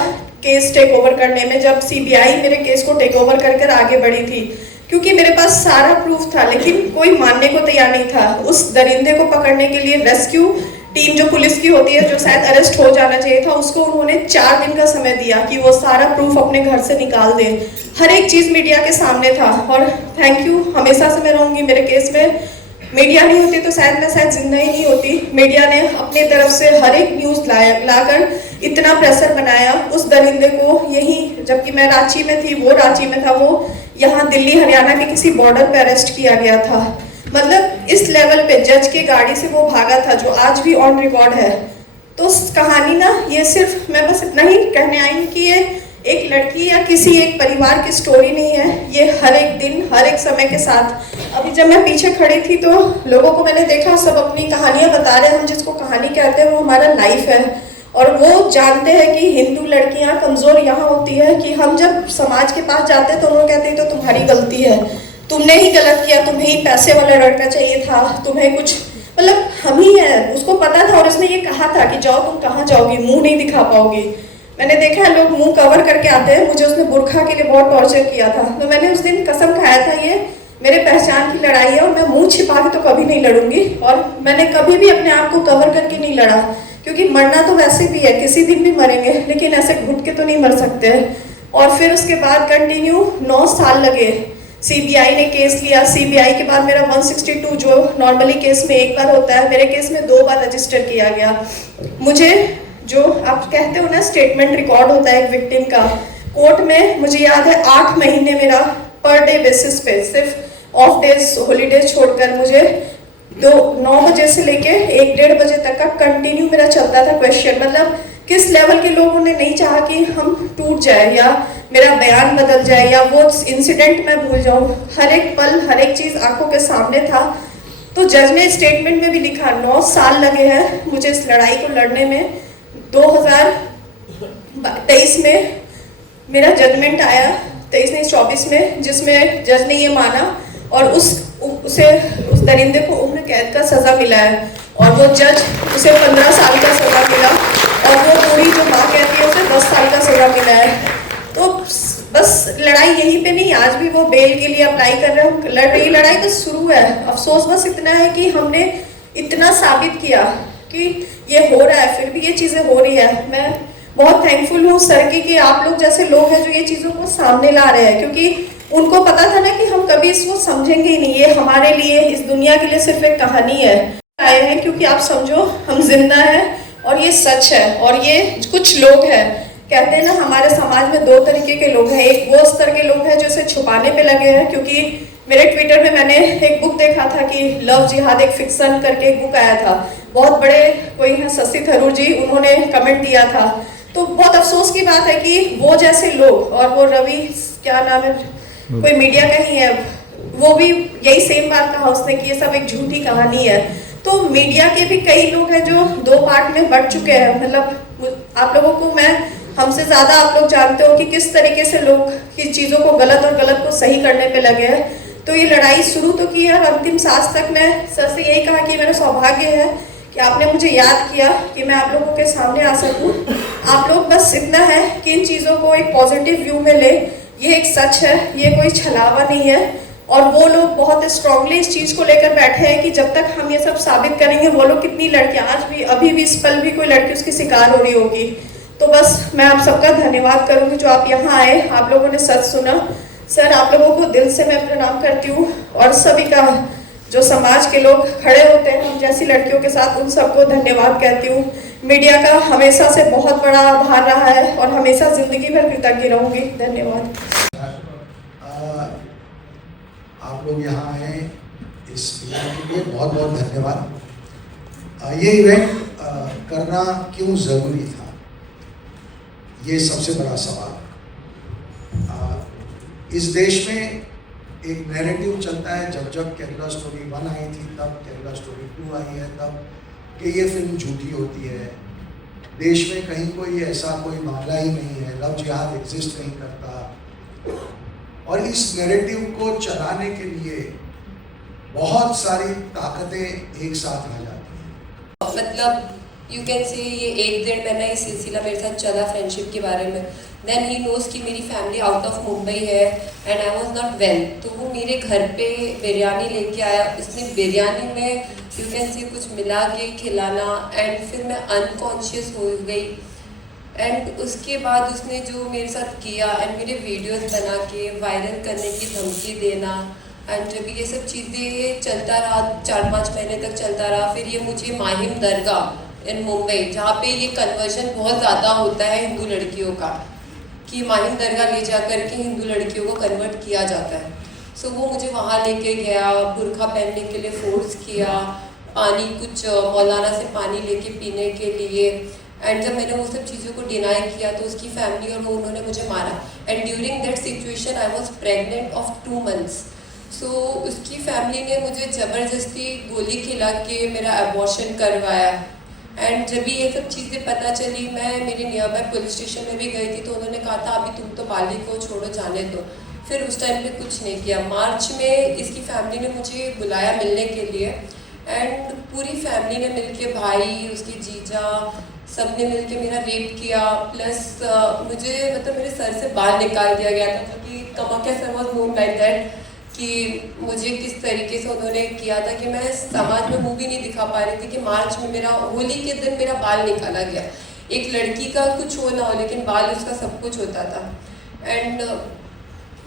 केस टेक ओवर करने में, जब सीबीआई मेरे केस को टेक ओवर कर आगे बढ़ी थी, क्योंकि मेरे पास सारा प्रूफ था, लेकिन कोई मानने को तैयार नहीं था। उस दरिंदे को पकड़ने के लिए रेस्क्यू टीम जो पुलिस की होती है, जो शायद अरेस्ट हो जाना चाहिए था, उसको उन्होंने 4 दिन का समय दिया कि वो सारा प्रूफ अपने घर से निकाल दे। हर एक चीज़ मीडिया के सामने था, और थैंक यू, हमेशा से मैं रहूँगी। मेरे केस में मीडिया नहीं होती तो शायद मैं जिंदा ही नहीं होती। मीडिया ने अपने तरफ से हर एक न्यूज़ लाकर इतना प्रेशर बनाया उस दरिंदे को। यही, जबकि मैं रांची में थी, वो रांची में था, वो यहाँ दिल्ली हरियाणा के किसी बॉर्डर पे अरेस्ट किया गया था। मतलब इस लेवल पे जज के गाड़ी से वो भागा था, जो आज भी ऑन रिकॉर्ड है। तो कहानी ना, ये सिर्फ मैं बस इतना ही कहने आई हूँ कि ये एक लड़की या किसी एक परिवार की स्टोरी नहीं है, ये हर एक दिन, हर एक समय के साथ। अभी जब मैं पीछे खड़ी थी तो लोगों को मैंने देखा, सब अपनी कहानियाँ बता रहे हैं। हम जिसको कहानी कहते हैं वो हमारा लाइफ है, और वो जानते हैं कि हिंदू लड़कियां कमज़ोर यहाँ होती है कि हम जब समाज के पास जाते हैं तो वो कहते हैं तो तुम्हारी गलती है, तुमने ही गलत किया, तुम्हें ही पैसे वाला लड़का चाहिए था, तुम्हें कुछ, मतलब हम ही है। उसको पता था, और उसने ये कहा था कि जाओ, तुम कहाँ जाओगी, मुंह नहीं दिखा पाओगी। मैंने देखा है लोग मुंह कवर करके आते हैं। मुझे उसने बुरखा के लिए बहुत टॉर्चर किया था, तो मैंने उस दिन कसम खाया था ये मेरे पहचान की लड़ाई है, और मैं मुंह छिपा के तो कभी नहीं लड़ूंगी। और मैंने कभी भी अपने आप को कवर करके नहीं लड़ा, क्योंकि मरना तो वैसे भी है, किसी दिन भी मरेंगे, लेकिन ऐसे घुट के तो नहीं मर सकते। और फिर उसके बाद कंटिन्यू 9 साल लगे। सीबीआई ने केस लिया, सीबीआई के बाद मेरा 162 जो नॉर्मली केस में एक बार होता है, मेरे केस में 2 बार रजिस्टर किया गया। मुझे, जो आप कहते हो ना स्टेटमेंट रिकॉर्ड होता है एक विक्टिम का, कोर्ट में मुझे याद है 8 महीने मेरा पर डे बेसिस पे सिर्फ ऑफ डेज हॉलीडेज छोड़कर मुझे 9 बजे से लेके 1-1:30 बजे तक का कंटिन्यू मेरा चलता था क्वेश्चन। मतलब किस लेवल के लोगों ने नहीं चाहा कि हम टूट जाए या मेरा बयान बदल जाए या वो इंसिडेंट मैं भूल जाऊं। हर एक पल हर एक चीज़ आंखों के सामने था। तो जज ने स्टेटमेंट में भी लिखा 9 साल लगे हैं मुझे इस लड़ाई को लड़ने में। 2023 में मेरा जजमेंट आया, 23 नहीं 24 में, जिसमें जज ने ये माना और उसे उस दरिंदे को उम्र कैद का सज़ा मिला है और वो जज उसे 15 साल का सज़ा मिला और वो पूरी जो माँ कहती है उसे 10 साल का सज़ा मिला है। तो बस लड़ाई यहीं पे नहीं, आज भी वो बेल के लिए अप्लाई कर रहे हैं, लड़ रही लड़ाई बस शुरू है। अफसोस बस इतना है कि हमने इतना साबित किया कि ये हो रहा है, फिर भी ये चीज़ें हो रही है। मैं बहुत थैंकफुल हूँ सर की कि आप लोग जैसे लोग हैं जो ये चीज़ों को सामने ला रहे हैं, क्योंकि उनको पता था ना कि हम कभी इसको समझेंगे ही नहीं, ये हमारे लिए इस दुनिया के लिए सिर्फ एक कहानी है। आए हैं क्योंकि आप समझो हम जिंदा हैं और ये सच है। और ये कुछ लोग हैं, कहते हैं ना हमारे समाज में 2 तरीके के लोग हैं। एक वो स्तर के लोग हैं जो इसे छुपाने पे लगे हैं, क्योंकि मेरे ट्विटर में मैंने एक बुक देखा था कि लव जिहाद एक फिक्सन करके एक बुक आया था, बहुत बड़े कोई है शशि थरूर जी, उन्होंने कमेंट दिया था। तो बहुत अफसोस की बात है कि वो जैसे लोग, और वो रवि क्या नाम है कोई मीडिया का ही है, वो भी यही सेम बात कहा उसने कि ये सब एक झूठी कहानी है। तो मीडिया के भी कई लोग हैं जो 2 पार्ट में बढ़ चुके हैं। मतलब आप लोगों को मैं हमसे ज़्यादा आप लोग जानते हो कि किस तरीके से लोग की चीज़ों को गलत और गलत को सही करने पे लगे हैं। तो ये लड़ाई शुरू तो की है और अंतिम सांस तक मैं सर से यही कहा कि मेरा सौभाग्य है कि आपने मुझे याद किया कि मैं आप लोगों के सामने आ सकूं। आप लोग बस इतना है कि इन चीज़ों को एक पॉजिटिव व्यू में ले, ये एक सच है, ये कोई छलावा नहीं है। और वो लोग बहुत स्ट्रांगली इस चीज़ को लेकर बैठे हैं कि जब तक हम ये सब साबित करेंगे, वो लोग कितनी लड़कियां आज भी अभी भी इस पल भी कोई लड़की उसकी शिकार हो रही होगी। तो बस मैं आप सबका धन्यवाद करूंगी जो आप यहाँ आए, आप लोगों ने सच सुना। सर आप लोगों को दिल से मैं प्रणाम करती हूँ और सभी का जो समाज के लोग खड़े होते हैं हम जैसी लड़कियों के साथ, उन सबको धन्यवाद कहती हूँ। मीडिया का हमेशा से बहुत बड़ा आभार रहा है और हमेशा जिंदगी भर कृतज्ञ रहूंगी। धन्यवाद। आप लोग यहाँ आए इस इवेंट के लिए बहुत बहुत धन्यवाद। ये इवेंट करना क्यों ज़रूरी था, ये सबसे बड़ा सवाल। इस देश में एक नैरेटिव चलता है, जब जब केरला स्टोरी 1 आई थी तब केरला स्टोरी 2 आई है तब, कि ये फिल्म झूठी होती है, देश में कहीं कोई ऐसा कोई मामला ही नहीं है, लव जिहाद एग्जिस्ट नहीं करता। और इस नैरेटिव को चलाने के लिए बहुत सारी ताकतें एक साथ आ जाती हैं। मतलब यू कैन से ये 1-1.5 महीना ये सिलसिला मेरे साथ चला फ्रेंडशिप के बारे में। देन ही नोज़ कि मेरी फैमिली आउट ऑफ मुंबई है and I was not well, तो वो मेरे घर पे बिरयानी लेके आया। उसने बिरयानी में यू कैन से कुछ मिला के खिलाना एंड फिर मैं अनकॉन्शियस हो गई। एंड उसके बाद उसने जो मेरे साथ किया एंड मेरे वीडियोस बना के वायरल करने की धमकी देना, एंड जब ये सब चीज़ें चलता रहा 4-5 महीने तक चलता रहा, फिर ये मुझे माहिम दरगाह इन मुंबई, जहाँ पे ये कन्वर्जन बहुत ज़्यादा होता है हिंदू लड़कियों का, कि माहिम दरगाह ले जा कर के हिंदू लड़कियों को कन्वर्ट किया जाता है। सो वो मुझे वहाँ लेके गया, बुर्का पहनने के लिए फोर्स किया, पानी कुछ मौलाना से पानी लेके पीने के लिए। एंड जब मैंने वो सब चीज़ों को डिनाई किया तो उसकी फैमिली और वो उन्होंने मुझे मारा। And during that situation I was pregnant of 2 months। सो उसकी फैमिली ने मुझे ज़बरदस्ती गोली खिला के मेरा अबॉर्शन करवाया। एंड जब भी ये सब चीज़ें पता चली, मैं मेरे नियर बाय पुलिस स्टेशन में भी गई थी, तो उन्होंने कहा था अभी तुम तो बालिग को छोड़ो, जाने दो। फिर उस टाइम पे कुछ नहीं किया। मार्च में इसकी फैमिली ने मुझे बुलाया मिलने के लिए एंड पूरी फैमिली ने मिलके, भाई उसके जीजा सब ने मिलके मेरा रेप किया। प्लस मुझे मतलब मेरे सर से बाल निकाल दिया गया था, क्योंकि Kamakhya sir was known like that, कि मुझे किस तरीके से उन्होंने किया था कि मैं समाज में मुँह भी नहीं दिखा पा रही थी कि मार्च में मेरा होली के दिन मेरा बाल निकाला गया। एक लड़की का कुछ हो ना हो लेकिन बाल उसका सब कुछ होता था। एंड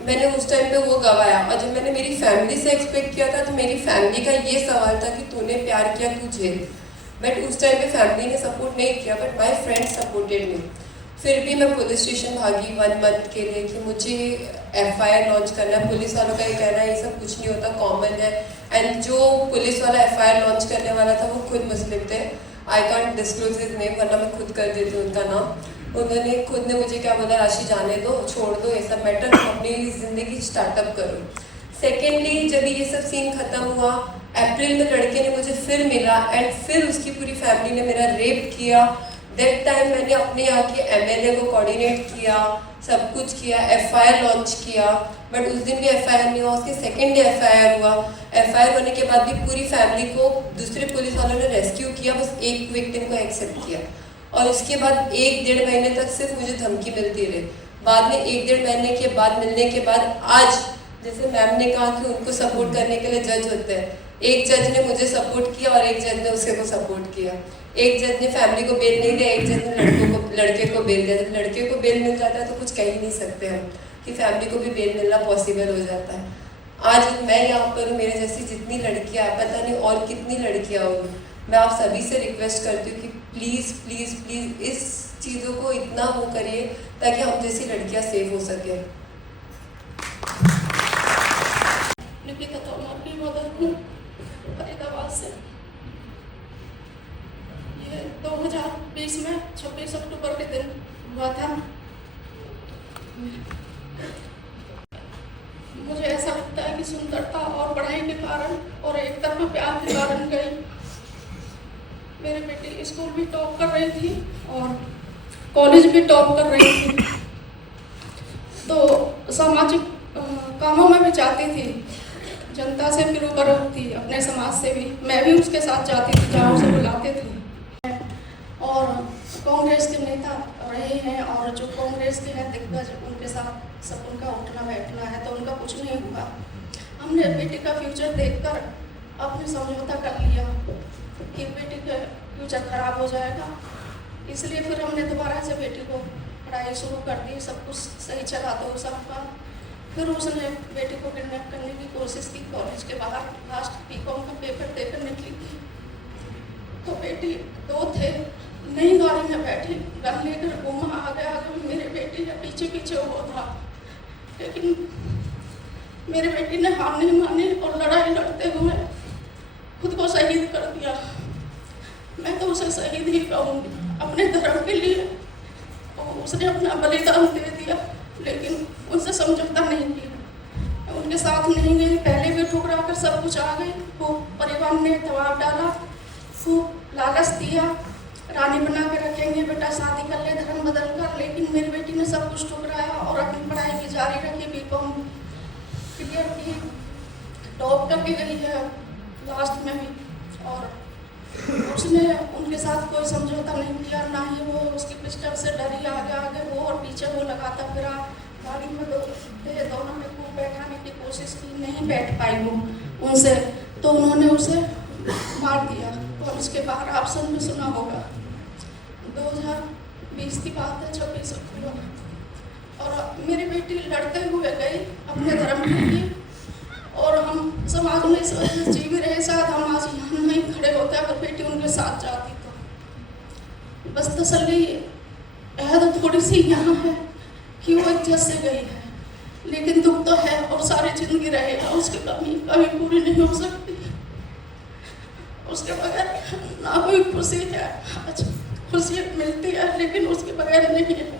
मैंने उस टाइम पे वो गवाया। और जब मैंने मेरी फैमिली से एक्सपेक्ट किया था तो मेरी फैमिली का ये सवाल था कि तूने प्यार किया तुझे, बट उस टाइम पे फैमिली ने सपोर्ट नहीं किया, but my friend supported me. फिर भी मैं पुलिस स्टेशन भागी 1 मंथ के लिए कि मुझे FIR लॉन्च करना है। पुलिस वालों का ये कहना है ये सब कुछ नहीं होता, कॉमन है। एंड जो पुलिस वाला FIR लॉन्च करने वाला था वो खुद मुस्लिम थे। I can't disclose his name, वरना मैं खुद कर देती हूँ उनका नाम। उन्होंने खुद ने मुझे क्या बोला, राशि जाने दो, छोड़ दो ये सब मैटर, अपनी ज़िंदगी स्टार्टअप करो। सेकेंडली जब ये सब सीन ख़त्म हुआ, अप्रैल में लड़के ने मुझे फिर मिला एंड फिर उसकी पूरी फैमिली ने मेरा रेप किया। दैट टाइम मैंने अपने यहाँ के MLA को कोऑर्डिनेट किया, सब कुछ किया, FIR लॉन्च किया, बट उस दिन भी FIR नहीं हुआ। उसके सेकेंड डे FIR हुआ। FIR होने के बाद भी पूरी फैमिली को दूसरे पुलिस वालों ने रेस्क्यू किया, बस एक विक्टिम को एक्सेप्ट किया। और उसके बाद 1-1.5 महीने तक सिर्फ मुझे धमकी मिलती रही। बाद में 1-1.5 महीने के बाद मिलने के बाद आज, जैसे मैम ने कहा कि उनको सपोर्ट करने के लिए जज होते हैं, एक जज ने मुझे सपोर्ट किया और एक जज ने उसके को सपोर्ट किया। एक जज ने फैमिली को बेल नहीं दिया, एक जज ने लड़के को बेल दिया। जब लड़के को बेल मिल जाता है तो कुछ कह ही नहीं सकते हम कि फैमिली को भी बेल मिलना पॉसिबल हो जाता है। आज मैं यहाँ पर हूँ, मेरे जैसी जितनी लड़कियाँ, पता नहीं और कितनी लड़कियाँ होंगी, मैं आप सभी से रिक्वेस्ट करती हूँ कि प्लीज़ प्लीज़ प्लीज़ इस चीज़ों को इतना वो करिए ताकि हम जैसी लड़कियाँ सेफ हो सकें। निकिता तोमर की मदर हूँ, फरीदाबाद से। ये 2020 में 26 अक्टूबर के दिन हुआ था। मुझे ऐसा लगता है कि सुंदरता और पढ़ाई के कारण और एक तरफा प्यार के कारण गई। मेरी बेटी स्कूल भी टॉप कर रही थी और कॉलेज भी टॉप कर रही थी, तो सामाजिक कामों में भी जाती थी, जनता से भी रूबरू थी, अपने समाज से भी। मैं भी उसके साथ जाती थी जहाँ उसे बुलाते थे। और कांग्रेस के नेता रहे हैं और जो कांग्रेस के हैं दिग्गज, उनके साथ सब उनका उठना बैठना है, तो उनका कुछ नहीं हुआ। हमने बेटी का फ्यूचर देखकर अपने समझौता कर लिया कि बेटी का फ्यूचर खराब हो जाएगा, इसलिए फिर हमने दोबारा से बेटी को पढ़ाई शुरू कर दी। सब कुछ सही चला तो सबका। फिर उसने बेटी को किडनैप करने की कोशिश की कॉलेज के बाहर। लास्ट BCom का पेपर देकर निकली थी, तो बेटी 2 थे, नई गाड़ी में बैठी, गन लेकर घूमा, आगे आगे मेरी बेटी के पीछे पीछे वो था, लेकिन मेरी बेटी ने हार नहीं मानी और लड़ाई लड़ते हुए खुद को शहीद कर दिया। मैं तो उसे शहीद ही कहूँगी अपने धर्म के लिए। और उसने अपना बलिदान दे दिया, लेकिन उनसे समझौता नहीं किया, उनके साथ नहीं गई। पहले भी ठुकरा कर सब कुछ आ गई। खूब परिवार ने दबाव डाला, खूब लालच दिया, रानी बना के रखेंगे बेटा, शादी कर ले धर्म बदल कर, लेकिन मेरी बेटी ने सब कुछ ठुकराया और अपनी पढ़ाई भी जारी रखी। BCom क्लियर की, टॉप करके गई है लास्ट में भी। और उसने उनके साथ कोई समझौता नहीं किया, ना ही वो उसकी पिस्टल से डरी। आगे आगे वो और पीछे वो लगाता फिरा। गाड़ी में दोनों ने खूब बैठाने की कोशिश की, नहीं बैठ पाई वो उनसे, तो उन्होंने उसे मार दिया। और उसके बाहर ऑप्शन में सुना होगा, 2020 की बात है, 26 अक्टूबर। और मेरी बेटी लड़ते हुए गई अपने धर्म के लिए, और हम समाज में इस वजह से जी भी रहे। शायद हम आज यहाँ नहीं खड़े होते अगर बेटी उनके साथ जाती तो। बस तसल्ली है तो थोड़ी सी यहाँ है कि वो इज्जत से गई है, लेकिन दुख तो है और सारी जिंदगी रहेगा। उसकी कमी कभी पूरी नहीं हो सकती। उसके बगैर ना कोई खुशी है, आज खुशी मिलती है लेकिन उसके बगैर नहीं है।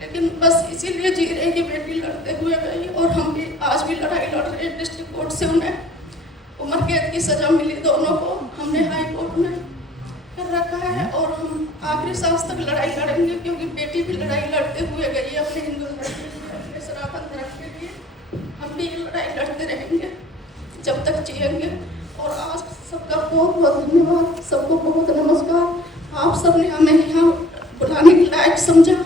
लेकिन बस इसीलिए जी रहे कि बेटी लड़ते हुए गई, और हम भी आज भी लड़ाई लड़ रहे हैं। डिस्ट्रिक्ट कोर्ट से उन्हें उम्र कैद की सजा मिली दोनों को, हमने हाई कोर्ट में कर रखा है, और हम आखिरी सांस तक लड़ाई लड़ेंगे, क्योंकि बेटी भी लड़ाई लड़ते हुए गई है अपने हिंदू धर्म के लिए, अपने सनातन धर्म के लिए। हम भी ये लड़ाई लड़ते रहेंगे जब तक जिएंगे। और आज सबका बहुत बहुत धन्यवाद, सबको बहुत नमस्कार। आप सबने हमें यहाँ बुलाने के लायक समझा,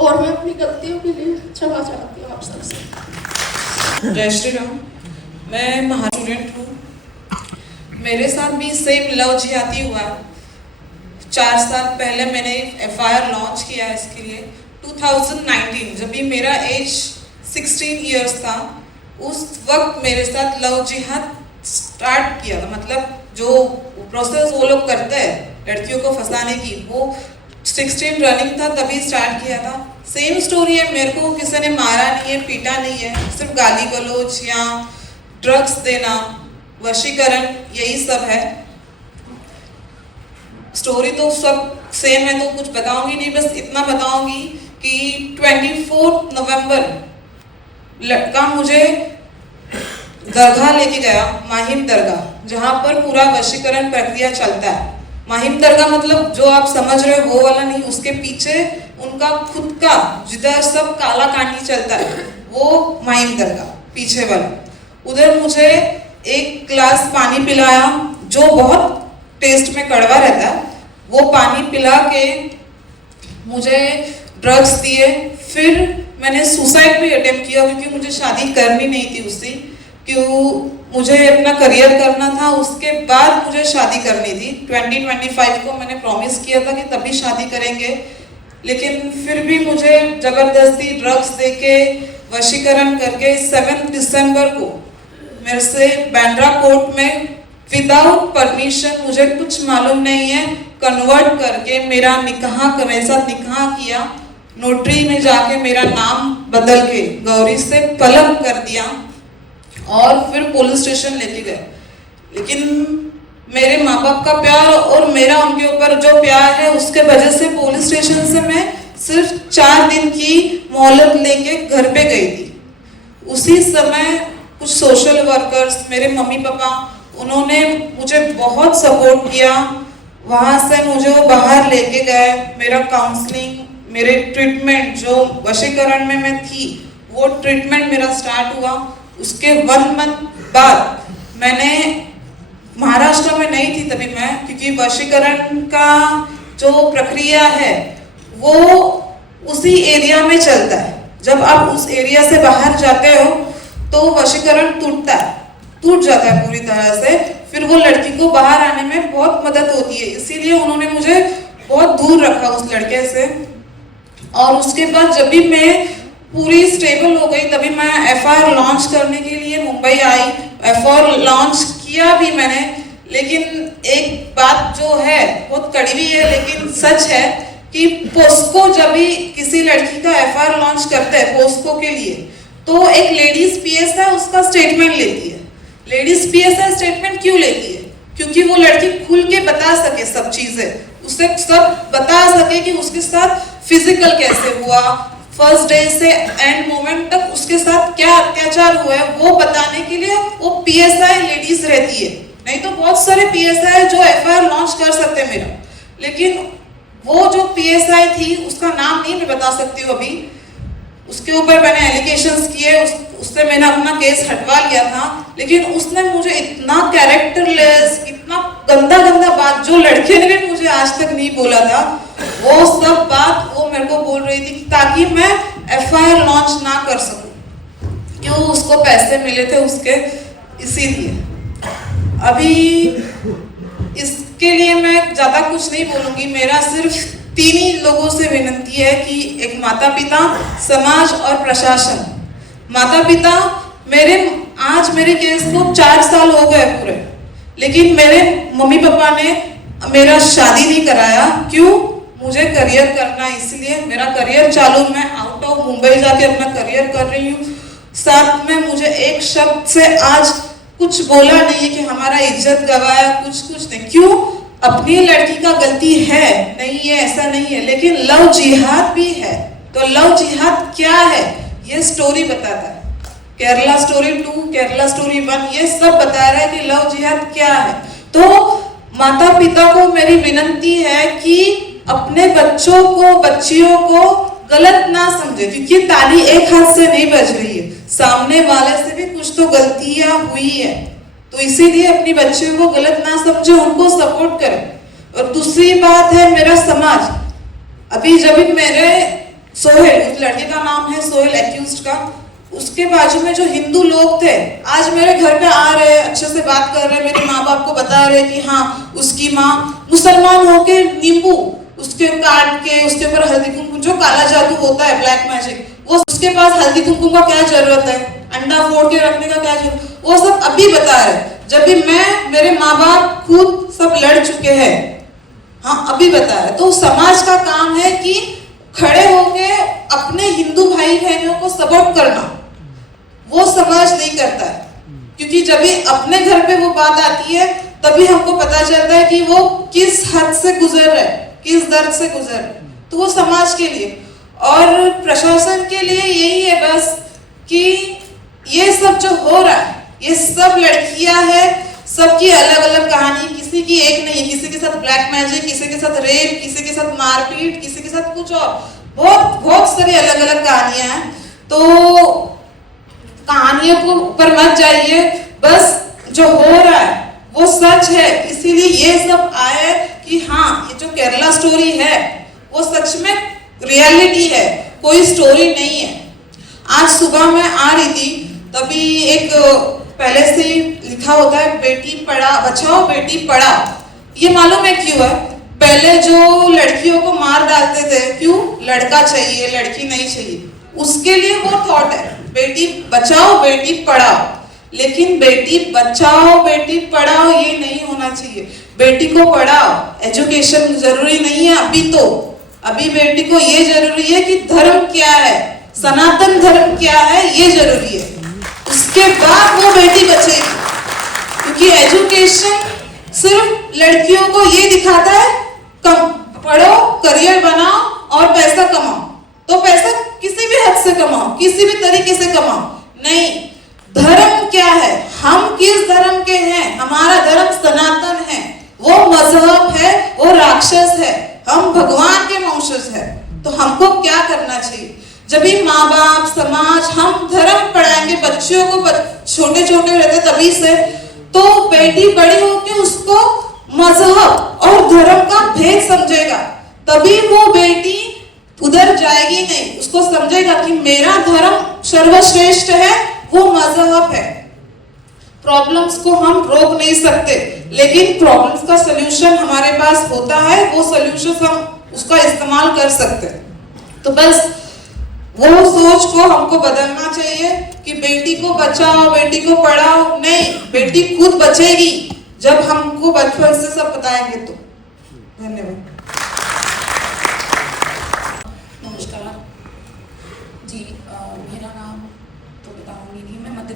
और मैं अपनी गलतियों के लिए क्षमा चाहती हूँ आप सबसे। जय श्री राम। मैं महाराष्ट्र स्टूडेंट हूँ। मेरे साथ भी सेम लव जिहादी हुआ। 4 साल पहले मैंने FIR लॉन्च किया इसके लिए 2019, जब भी मेरा एज 16 इयर्स था। उस वक्त मेरे साथ लव जिहाद स्टार्ट किया था। मतलब जो प्रोसेस वो लोग करते हैं लड़कियों को फंसाने की, वो 16 रनिंग था तभी स्टार्ट किया था। सेम स्टोरी है, मेरे को किसी ने मारा नहीं है, पीटा नहीं है, सिर्फ गाली गलौज या ड्रग्स देना, वशीकरण, यही सब है। स्टोरी तो सब सेम है तो कुछ बताऊंगी नहीं, बस इतना बताऊंगी कि 24 नवंबर लड़का मुझे दरगाह लेके गया, माहिम दरगाह, जहाँ पर पूरा वशीकरण प्रक्रिया चलता है। माहिम दरगाह मतलब जो आप समझ रहे हो वो वाला नहीं, उसके पीछे उनका खुद का जिधर सब काला कांडी चलता है वो माहिम दरगाह पीछे वाला। उधर मुझे एक ग्लास पानी पिलाया जो बहुत टेस्ट में कड़वा रहता है, वो पानी पिला के मुझे ड्रग्स दिए। फिर मैंने सुसाइड भी अटेम्प्ट किया क्योंकि मुझे शादी करनी नहीं थी उससे, क्यों मुझे अपना करियर करना था, उसके बाद मुझे शादी करनी थी। 2025 को मैंने प्रॉमिस किया था कि तभी शादी करेंगे, लेकिन फिर भी मुझे ज़बरदस्ती ड्रग्स देके वशीकरण करके 7 दिसंबर को मेरे से बांद्रा कोर्ट में विदाउट परमिशन, मुझे कुछ मालूम नहीं है, कन्वर्ट करके मेरा निकाह मेरे साथ निकाह किया। नोटरी में जाके मेरा नाम बदल के गौरी से पलक कर दिया और फिर पुलिस स्टेशन लेके गए। लेकिन मेरे माँ बाप का प्यार और मेरा उनके ऊपर जो प्यार है उसके वजह से पुलिस स्टेशन से मैं सिर्फ 4 दिन की मोहलत लेके घर पे गई थी। उसी समय कुछ सोशल वर्कर्स, मेरे मम्मी पापा, उन्होंने मुझे बहुत सपोर्ट किया। वहाँ से मुझे वो बाहर लेके गए, मेरा काउंसलिंग, मेरे ट्रीटमेंट जो वशीकरण में मैं थी वो ट्रीटमेंट मेरा स्टार्ट हुआ। उसके 1 मंथ बाद मैंने, महाराष्ट्र में नहीं थी तभी मैं, क्योंकि वशीकरण का जो प्रक्रिया है वो उसी एरिया में चलता है। जब आप उस एरिया से बाहर जाते हो तो वशीकरण टूट जाता है पूरी तरह से। फिर वो लड़की को बाहर आने में बहुत मदद होती है, इसीलिए उन्होंने मुझे बहुत दूर रखा उस लड़के से। और उसके बाद जब भी मैं पूरी स्टेबल हो गई तभी मैं एफआईआर लॉन्च करने के लिए मुंबई आई। एफआईआर लॉन्च किया भी मैंने, लेकिन एक बात जो है बहुत कड़वी है लेकिन सच है कि पोस्को जब भी किसी लड़की का एफआईआर लॉन्च करते हैं पोस्को के लिए, तो एक लेडीज पीएसआई उसका स्टेटमेंट लेती है। लेडीज पीएसआई स्टेटमेंट क्यों लेती है? क्योंकि वो लड़की खुल के बता सके सब चीजें, उसे सब बता सके कि उसके साथ फिजिकल कैसे हुआ, फर्स्ट डे से एंड मोमेंट तक उसके साथ क्या अत्याचार हुआ है, वो बताने के लिए वो पीएसआई लेडीज रहती है। नहीं तो बहुत सारे पीएसआई जो एफआईआर लॉन्च कर सकते हैं मेरा, लेकिन वो जो पीएसआई थी उसका नाम नहीं मैं बता सकती हूँ अभी, उसके ऊपर मैंने एलिगेशंस किए, उससे मैंने अपना केस हटवा लिया था। लेकिन उसने मुझे इतना कैरेक्टरलेस, इतना गंदा बात जो लड़के ने भी मुझे आज तक नहीं बोला था, वो सब बात वो मेरे को बोल रही थी ताकि मैं एफआईआर लॉन्च ना कर सकूं, क्यों उसको पैसे मिले थे उसके, इसीलिए। अभी इसके लिए मैं ज्यादा कुछ नहीं बोलूंगी, मेरा सिर्फ 3 ही लोगों से विनती है कि एक माता पिता, समाज और प्रशासन। माता पिता, आज मेरे केस को 4 साल हो गए पूरे, लेकिन मेरे मम्मी पापा ने मेरा शादी नहीं कराया। क्यों? मुझे करियर करना, इसलिए मेरा करियर चालू, मैं आउट ऑफ मुंबई जाके अपना करियर कर रही हूँ। साथ में मुझे एक शब्द से आज कुछ बोला नहीं है कि हमारा इज्जत गवाया, कुछ नहीं। क्यों? अपनी लड़की का गलती है, नहीं है ऐसा नहीं है, लेकिन लव जिहाद भी है। तो लव जिहाद क्या है ये स्टोरी बताता है। केरला स्टोरी 2, केरला स्टोरी 1, ये सब बता रहा है कि लव जिहाद क्या है। तो माता पिता को मेरी विनती है कि अपने बच्चों को, बच्चियों को गलत ना समझे, क्योंकि ताली एक हाथ से नहीं बज रही है, सामने वाले से भी कुछ तो गलतियां हुई है। तो इसीलिए अपनी बच्चियों को गलत ना समझे, उनको सपोर्ट करें। और दूसरी बात है मेरा समाज। अभी जब मेरे सोहेल, उस लड़के का नाम है सोहेल एक्यूज्ड का, उसके बाजू में जो हिंदू लोग थे आज मेरे घर पे आ रहे, अच्छे से बात कर रहे, मेरे माँ बाप को बता रहे कि हाँ उसकी माँ मुसलमान होके नींबू उसके काट के उसके ऊपर हल्दी कुमकुम, जो काला जादू होता है, ब्लैक मैजिक, वो उसके पास हल्दी कुमकुम का क्या जरूरत है, अंडा फोड़ के रखने का क्या जरूरत, वो सब अभी बता रहे। जब भी मैं, मेरे माँ बाप खुद सब लड़ चुके हैं हाँ अभी बताया। तो समाज का काम है कि खड़े होके अपने हिंदू भाई बहनों को सपोर्ट करना, वो समाज नहीं करता है। क्योंकि जब भी अपने घर पे वो बात आती है तभी हमको पता चलता है कि वो किस हद से गुजर रहा है, किस दर्द से गुजर रहा है। तो वो समाज के लिए और प्रशासन के लिए यही है बस कि ये सब जो हो रहा है, ये सब लड़कियां हैं, सबकी अलग अलग कहानी, किसी की एक नहीं है। किसी के साथ ब्लैक मैजिक, किसी के साथ रेप, किसी के साथ मारपीट, किसी के साथ कुछ और, बहुत बहुत सारी अलग अलग कहानियां हैं। तो कहानियों को ऊपर मत जाइए, बस जो हो रहा है वो सच है। इसीलिए ये सब आए कि हाँ ये जो केरला स्टोरी है वो सच में रियलिटी है, कोई स्टोरी नहीं है। आज सुबह मैं आ रही थी तभी एक पहले से लिखा होता है बेटी बचाओ बेटी पढ़ाओ। ये मालूम है क्यों है? पहले जो लड़कियों को मार डालते थे, क्यों? लड़का चाहिए, लड़की नहीं चाहिए, उसके लिए वो थॉट है बेटी बचाओ बेटी पढ़ाओ। लेकिन बेटी बचाओ बेटी पढ़ाओ ये नहीं होना चाहिए। बेटी को पढ़ाओ, एजुकेशन जरूरी नहीं है अभी, तो अभी बेटी को ये जरूरी है कि धर्म क्या है, सनातन धर्म क्या है, ये जरूरी है। उसके बाद वो बेटी बचेगी। क्योंकि एजुकेशन सिर्फ लड़कियों को ये दिखाता है पढ़ो, करियर बनाओ और पैसा कमाओ। तो पैसा किसी भी हद से कमाओ, किसी भी तरीके से कमाओ, नहीं, धर्म क्या है, हम किस धर्म के हैं? हमारा धर्म सनातन है, वो मजहब है, वो राक्षस है, हम भगवान के वंशज है। तो हमको क्या करना चाहिए? जब भी माँ बाप समाज हम धर्म पढ़ाएंगे बच्चियों को, छोटे छोटे रहते तभी से, तो बेटी बड़ी होकर उसको मजहब और धर्म का भेद समझेगा, तभी वो बेटी उधर जाएगी नहीं। उसको समझेगा कि मेरा धर्म सर्वश्रेष्ठ है, वो मजहब है। प्रॉब्लम्स को हम रोक नहीं सकते, लेकिन प्रॉब्लम्स का सलूशन हमारे पास होता है, वो सलूशन हम उसका इस्तेमाल कर सकते हैं। तो बस वो सोच को हमको बदलना चाहिए कि बेटी को बचाओ बेटी को पढ़ाओ, नहीं, बेटी खुद बचेगी जब हमको बचपन से सब बताएंगे तो। धन्यवाद। नमस्कार जी, मेरा नाम तो बताऊंगी नहीं, मैं मध्य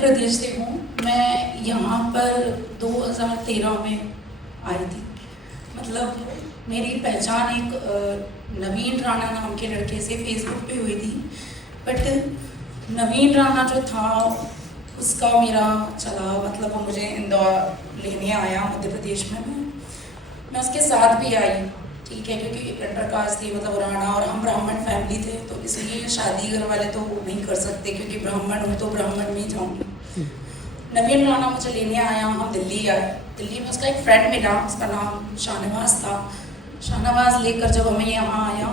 प्रदेश से हूँ। मैं यहाँ पर 2013 में आई थी। मतलब मेरी पहचान एक नवीन राणा नाम के लड़के से फेसबुक पे हुई थी, बट नवीन राणा जो था उसका मेरा चला, मतलब वो मुझे इंदौर लेने आया मध्य प्रदेश में। मैं उसके साथ भी आई, ठीक है, क्योंकि प्रकाश थी, मतलब राणा, और हम ब्राह्मण फैमिली थे, तो इसलिए शादी घर वाले तो नहीं कर सकते, क्योंकि ब्राह्मण हूँ तो ब्राह्मण में ही जाऊँगी। नवीन राणा मुझे लेने आया, हम दिल्ली आए। दिल्ली में उसका एक फ्रेंड मिला, उसका नाम शाहनवाज था। शाहनवाज लेकर जब हमें यहाँ आया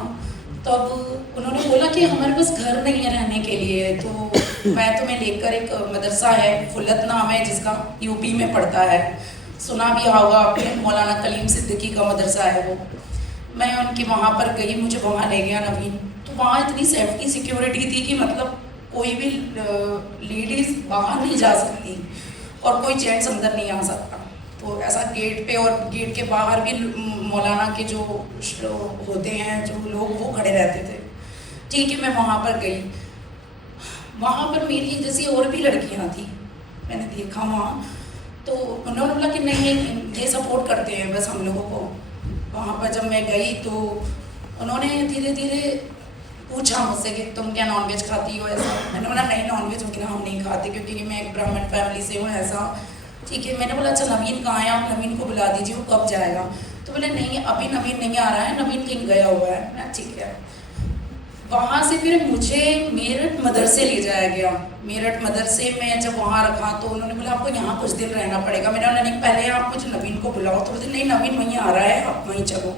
तब उन्होंने बोला कि हमारे पास घर नहीं है रहने के लिए, तो मैं तुम्हें लेकर, एक मदरसा है फुल्लत नाम है जिसका, यूपी में पड़ता है, सुना भी होगा आपने, मौलाना कलीम सिद्दीकी का मदरसा है वो। मैं उनके वहाँ पर गई, मुझे वहाँ ले गया नवीन। तो वहाँ इतनी सेफ्टी सिक्योरिटी थी कि मतलब कोई भी लेडीज़ बाहर नहीं जा सकती और कोई जेंट्स अंदर नहीं आ सकता। तो ऐसा गेट पे, और गेट के बाहर भी मौलाना के जो होते हैं जो लोग, वो खड़े रहते थे। ठीक है, मैं वहाँ पर गई। वहाँ पर मेरी जैसी और भी लड़कियाँ थी, मैंने देखा वहाँ। तो उन्होंने बोला कि नहीं, ये सपोर्ट करते हैं बस हम लोगों को। वहाँ पर जब मैं गई तो उन्होंने धीरे धीरे पूछा मुझसे कि तुम क्या नॉनवेज खाती हो, ऐसा। मैंने बोला नहीं, नॉनवेज वगैरह हम नहीं खाते, क्योंकि मैं एक ब्राह्मण फैमिली से हूँ, ऐसा। ठीक है, मैंने बोला अच्छा नवीन कहाँ है, आप नवीन को बुला दीजिए, वो कब जाएगा? तो बोले नहीं, अभी नवीन नहीं आ रहा है, नवीन कहीं गया हुआ है। मैं ठीक है। वहाँ से फिर मुझे मेरठ मदरसे ले जाया गया। मेरठ मदरसे में जब वहाँ रखा तो उन्होंने बोला आपको यहाँ कुछ दिन रहना पड़ेगा। मैंने बोला नहीं, पहले आप मुझे नवीन को बुलाओ। तो बोले नहीं, नवीन वहीं आ रहा है, आप वहीं चलो।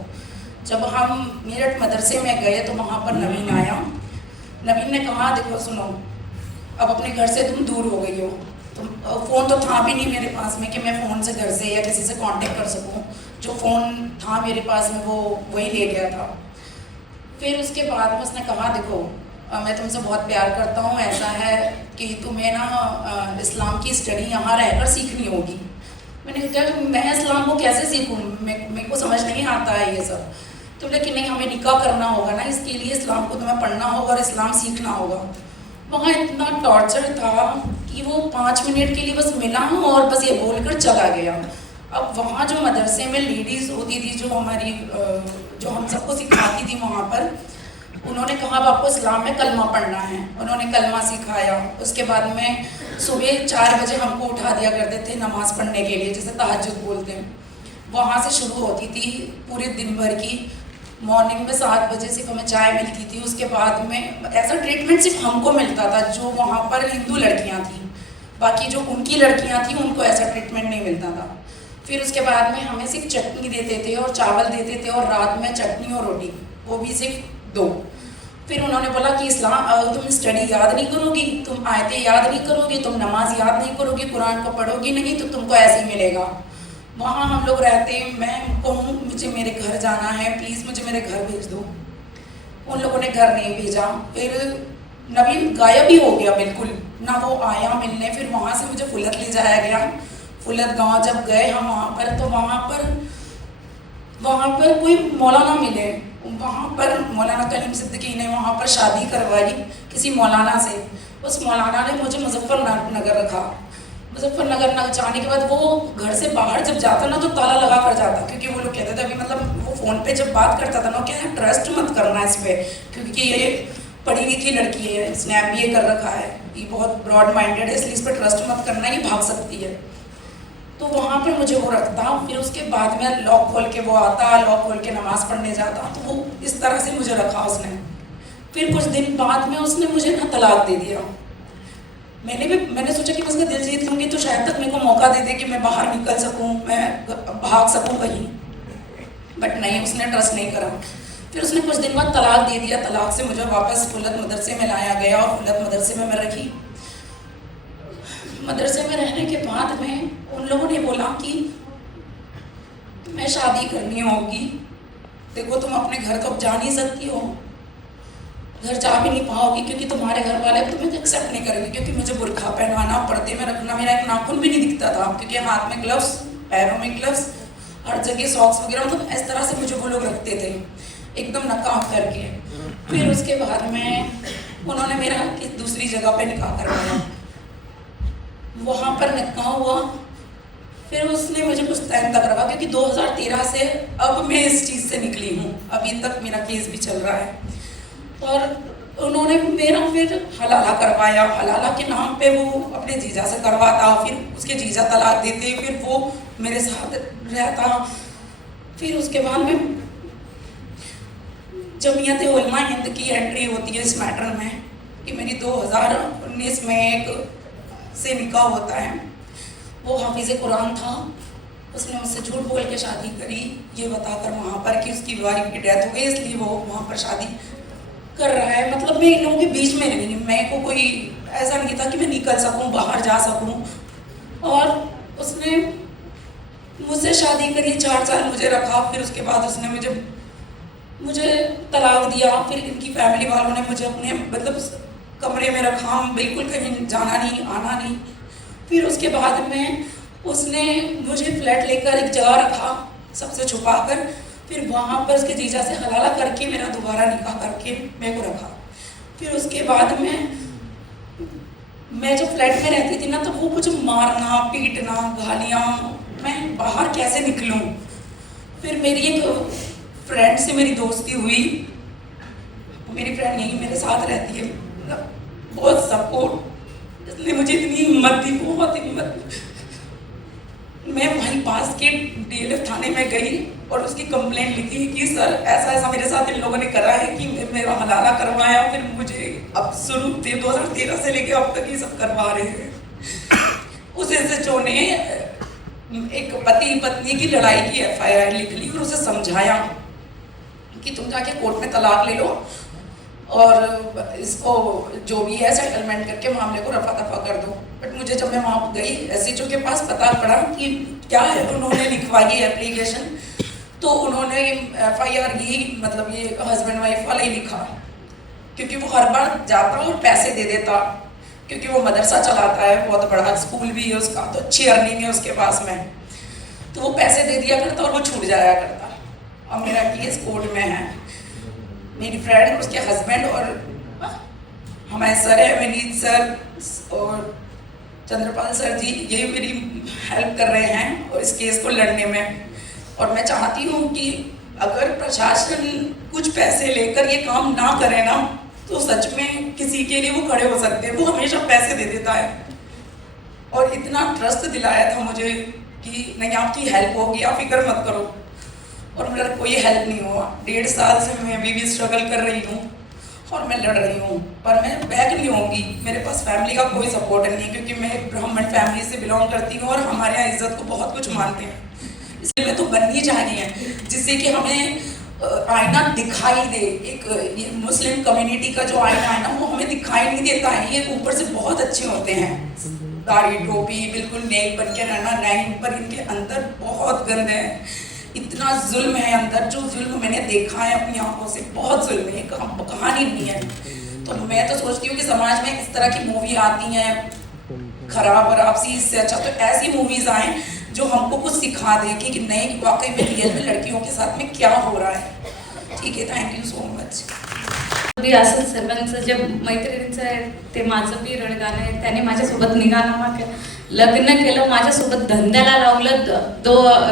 जब हम मेरठ मदरसे में गए तो वहाँ पर नवीन आया। नवीन ने कहा देखो सुनो, अब अपने घर से तुम दूर हो गई हो। तो फ़ोन तो था भी नहीं मेरे पास में कि मैं फ़ोन से घर से या किसी से कांटेक्ट कर सकूं। जो फ़ोन था मेरे पास में वो वही ले गया था। फिर उसके बाद में उसने कहा देखो मैं तुमसे बहुत प्यार करता हूँ, ऐसा है कि तुम्हें ना इस्लाम की स्टडी यहाँ रहकर सीखनी होगी। मैंने कहा मैं इस्लाम को कैसे सीखूँ, मेरे को समझ नहीं आता है ये सब। तो बोले कि नहीं, हमें निकाह करना होगा ना, इसके लिए इस्लाम को तुम्हें पढ़ना होगा और इस्लाम सीखना होगा। वहाँ इतना टॉर्चर था कि वो 5 मिनट के लिए बस मिला और बस ये बोलकर चला गया। अब वहाँ जो मदरसे में लेडीज़ होती थी, जो हमारी जो हम सबको सिखाती थी वहाँ पर, उन्होंने कहा अब आपको इस्लाम में कलमा पढ़ना है। उन्होंने कलमा सिखाया। उसके बाद में सुबह 4 बजे हमको उठा दिया करते थे नमाज़ पढ़ने के लिए, जैसे तहज्जुद बोलते हैं। वहाँ से शुरू होती थी पूरे दिन भर की। मॉर्निंग में 7 बजे सिर्फ हमें चाय मिलती थी। उसके बाद में ऐसा ट्रीटमेंट सिर्फ हमको मिलता था जो वहाँ पर हिंदू लड़कियाँ थी, बाकी जो उनकी लड़कियाँ थी उनको ऐसा ट्रीटमेंट नहीं मिलता था। फिर उसके बाद में हमें सिर्फ चटनी देते थे और चावल देते थे, और रात में चटनी और रोटी, वो भी सिर्फ 2। फिर उन्होंने बोला कि इस्लाम तुम स्टडी याद नहीं करोगी, तुम आयतें याद नहीं करोगी, तुम नमाज याद नहीं करोगी, कुरान को पढ़ोगी नहीं, तो तुमको ऐसे ही मिलेगा। वहाँ हम लोग रहते, मैं कहूँ मुझे मेरे घर जाना है, प्लीज़ मुझे मेरे घर भेज दो। उन लोगों ने घर नहीं भेजा। फिर नवीन गायब ही हो गया बिल्कुल, ना वो आया मिलने। फिर वहाँ से मुझे फुलत ले जाया गया। फुलत गांव जब गए हम वहाँ पर, तो वहाँ पर कोई मौलाना मिले। वहाँ पर मौलाना कलीम सिद्दीकी ने वहाँ पर शादी करवाई किसी मौलाना से। उस मौलाना ने मुझे मुजफ्फरनगर रखा। मुजफ्फरनगर जाने के बाद वो घर से बाहर जब जाता ना तो ताला लगा कर जाता, क्योंकि वो लोग कहते थे, अभी मतलब वो फ़ोन पे जब बात करता था ना, क्या है ट्रस्ट मत करना इस पर, क्योंकि ये पढ़ी लिखी लड़की है, इसने MBA कर रखा है, ये बहुत ब्रॉड माइंडेड है, इसलिए इस पर ट्रस्ट मत करना, ये भाग सकती है। तो वहाँ पर मुझे वो रखता। फिर उसके बाद में लॉक खोल के वो आता, लॉक खोल के नमाज़ पढ़ने जाता। तो वो इस तरह से मुझे रखा उसने। फिर कुछ दिन बाद में उसने मुझे ना तलाक दे दिया। मैंने सोचा कि मैं उसका दिल जीत लूँगी तो शायद तक मेरे को मौका दे दे कि मैं बाहर निकल सकूँ, मैं भाग सकूँ कहीं, बट नहीं, उसने ट्रस्ट नहीं करा। फिर उसने कुछ दिन बाद तलाक दे दिया। तलाक से मुझे वापस फुलत मदरसे में लाया गया और फुलत मदरसे में मैं रखी। मदरसे में रहने के बाद में उन लोगों ने बोला कि तुम्हें शादी करनी होगी, देखो तुम अपने घर तो अब जा नहीं सकती हो, घर जा भी नहीं पाओगी, क्योंकि तुम्हारे घर वाले तुम्हें एक्सेप्ट नहीं करेंगे, क्योंकि मुझे बुर्खा पहनवाना, पर्दे में रखना, मेरा एक नाखून भी नहीं दिखता था, क्योंकि हाथ में ग्लव्स, पैरों में ग्लव्स, हर जगह सॉक्स वगैरह, मतलब इस तरह से मुझे वो लोग रखते थे एकदम नकाब करके। फिर उसके बाद में उन्होंने मेरा दूसरी जगह पे निकाह करवाया। वहाँ पर निकाह हुआ। फिर उसने मुझे कुछ टाइम तक रखा, क्योंकि 2013 से अब मैं इस चीज़ से निकली हूँ, अभी तक मेरा केस भी चल रहा है। और उन्होंने मेरा फिर हलाला करवाया। हलाला के नाम पे वो अपने जीजा से करवाता, फिर उसके जीजा तलाक देते, फिर वो मेरे साथ रहता। फिर उसके बाद में जमीयत उलमा हिंद की एंट्री होती है इस मैटर में कि मेरी 2019 में एक से निकाह होता है। वो हाफिज़ कुरान था, उसने मुझसे झूठ बोल के शादी करी, ये बताकर वहाँ पर कि उसकी वाइफ की डेथ हो गई, इसलिए वो वहाँ पर शादी कर रहा है। मतलब मैं इन लोगों के बीच में नहीं, मैं को कोई ऐसा नहीं था कि मैं निकल सकूं, बाहर जा सकूं। और उसने मुझसे शादी करी, 4 साल मुझे रखा। फिर उसके बाद उसने मुझे तलाक दिया। फिर इनकी फैमिली वालों ने मुझे अपने मतलब कमरे में रखा, बिल्कुल कहीं जाना नहीं, आना नहीं। फिर उसके बाद में उसने मुझे फ्लैट लेकर एक जगह रखा, सबसे छुपा कर। फिर वहाँ पर उसके जीजा से हलाला करके मेरा दोबारा निकाह करके मेरे को रखा। फिर उसके बाद में मैं जब फ्लैट में रहती थी ना, तो वो मुझे मारना, पीटना, गालियाँ, मैं बाहर कैसे निकलूँ। फिर मेरी एक फ्रेंड से मेरी दोस्ती हुई। मेरी फ्रेंड यही मेरे साथ रहती है, मतलब बहुत सपोर्ट, इसलिए मुझे इतनी हिम्मत दी, बहुत हिम्मत। मैं वहीं पास के DLF थाने में गई और उसकी कंप्लेंट लिखी कि सर ऐसा ऐसा मेरे साथ इन लोगों ने करा है कि मेरा हलाला करवाया, फिर मुझे अब शुरू 2013 से लेके अब तक ये सब करवा रहे हैं। उस SHO ने एक पति पत्नी की लड़ाई की FIR लिख ली और उसे समझाया कि तुम जाके कोर्ट में तलाक ले लो और इसको जो भी है सेटलमेंट करके मामले को रफा दफा कर दो। बट मुझे जब मैं वहाँ गई SHO के पास, पता पड़ा कि क्या है, उन्होंने लिखवाई एप्लीकेशन, तो उन्होंने FIR ही मतलब ये हस्बैंड वाइफ वाला ही लिखा, क्योंकि वो हर बार जाता और पैसे दे देता, क्योंकि वो मदरसा चलाता है, बहुत बड़ा स्कूल भी है उसका, तो अच्छी अर्निंग है उसके पास में। तो वो पैसे दे दिया करता और वो छूट जाया करता। और मेरा केस कोर्ट में है। मेरी फ्रेंड और उसके हस्बैंड और हमारे सर है विनीत सर और चंद्रपाल सर जी, ये मेरी हेल्प कर रहे हैं और इस केस को लड़ने में। और मैं चाहती हूँ कि अगर प्रशासन कुछ पैसे लेकर ये काम ना करे ना, तो सच में किसी के लिए वो खड़े हो सकते हैं। वो हमेशा पैसे दे देता है और इतना ट्रस्ट दिलाया था मुझे कि नहीं आपकी हेल्प होगी, आप फिक्र मत करो। और मेरा कोई हेल्प नहीं हुआ। 1.5 साल से मैं भी स्ट्रगल कर रही हूँ और मैं लड़ रही हूँ, पर मैं बैक नहीं होंगी। मेरे पास फैमिली का कोई सपोर्ट नहीं है, क्योंकि मैं एक ब्राह्मण फैमिली से बिलोंग करती हूँ और हमारे यहाँ इज्जत को बहुत कुछ मानते हैं। इसलिए मैं तो बननी चाह रही है जिससे कि हमें आईना दिखाई दे। एक ये मुस्लिम कम्युनिटी का जो आईना है ना, वो हमें दिखाई नहीं देता है। ये ऊपर से बहुत अच्छे होते हैं, दाढ़ी टोपी बिल्कुल नेक बन के रहना नाइन, पर इनके अंदर बहुत गंदे हैं। इतना जुल्म है अंदर, जो जुल्म मैंने देखा है अपनी आंखों से, बहुत जुल्म है, कहानी नहीं है। तो मैं तो सोचती हूँ कि समाज में इस तरह की मूवी आती हैं खराब और आपसी, इससे अच्छा तो ऐसी मूवीज आए जो हमको कुछ सिखा दे कि नहीं वाकई में रियल में लड़कियों के साथ में क्या हो रहा है। ठीक है, थँक यू सो मच. असं सर्वांचं जे मैत्रिणींचं आहे ते माझं बी रडगाणं आहे. त्याने माझ्यासोबत निघानामा केला, लग्न केलं, माझ्यासोबत धंद्याला लावलं.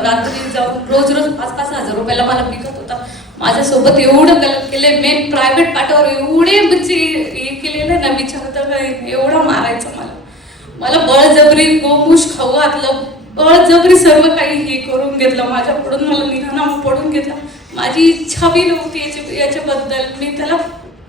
रात्री जाऊन रोज 5-5 हजार रुपयाला मला विकत होता. माझ्यासोबत एवढं गलत केले, मी प्रायव्हेट पाठावर एवढे म्हणजे हे केलेलं ना, विचारतं काय एवढं मारायचं मला बळजबरी गोमुष खाऊ घातलं, बळजबरी सर्व काही हे करून घेतलं माझ्याकडून. मला निघानामा पडून घेतला. माझी इच्छा बी नव्हती याच्याबद्दल. मी त्याला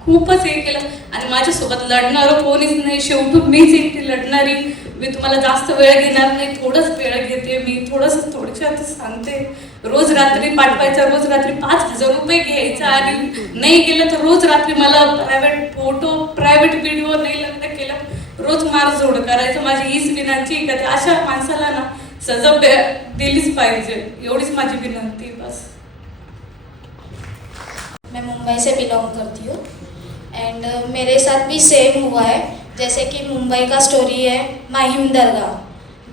खूपच हे केलं आणि माझ्यासोबत लढणारं कोणीच नाही. शेवटी मीच एकटी लढणारी. मी तुम्हाला जास्त वेळ घेणार नाही, थोडंच वेळ घेते. मी थोडक्यात सांगते. रोज रात्री पाठवायचा, रोज रात्री 5,000 रुपये घ्यायचा आणि नाही गेलं तर रोज रात्री मला प्रायव्हेट फोटो, प्रायव्हेट व्हिडिओ, नाही लग्न केलं रोज मारझोड करायचं. माझी हीच विनंती का अशा माणसाला ना सजा दिलीच पाहिजे, एवढीच माझी विनंती बस. मैं मुंबई से बिलोंग करती हूँ एंड मेरे साथ भी सेम हुआ है. जैसे कि मुंबई का स्टोरी है माहिम दरगाह,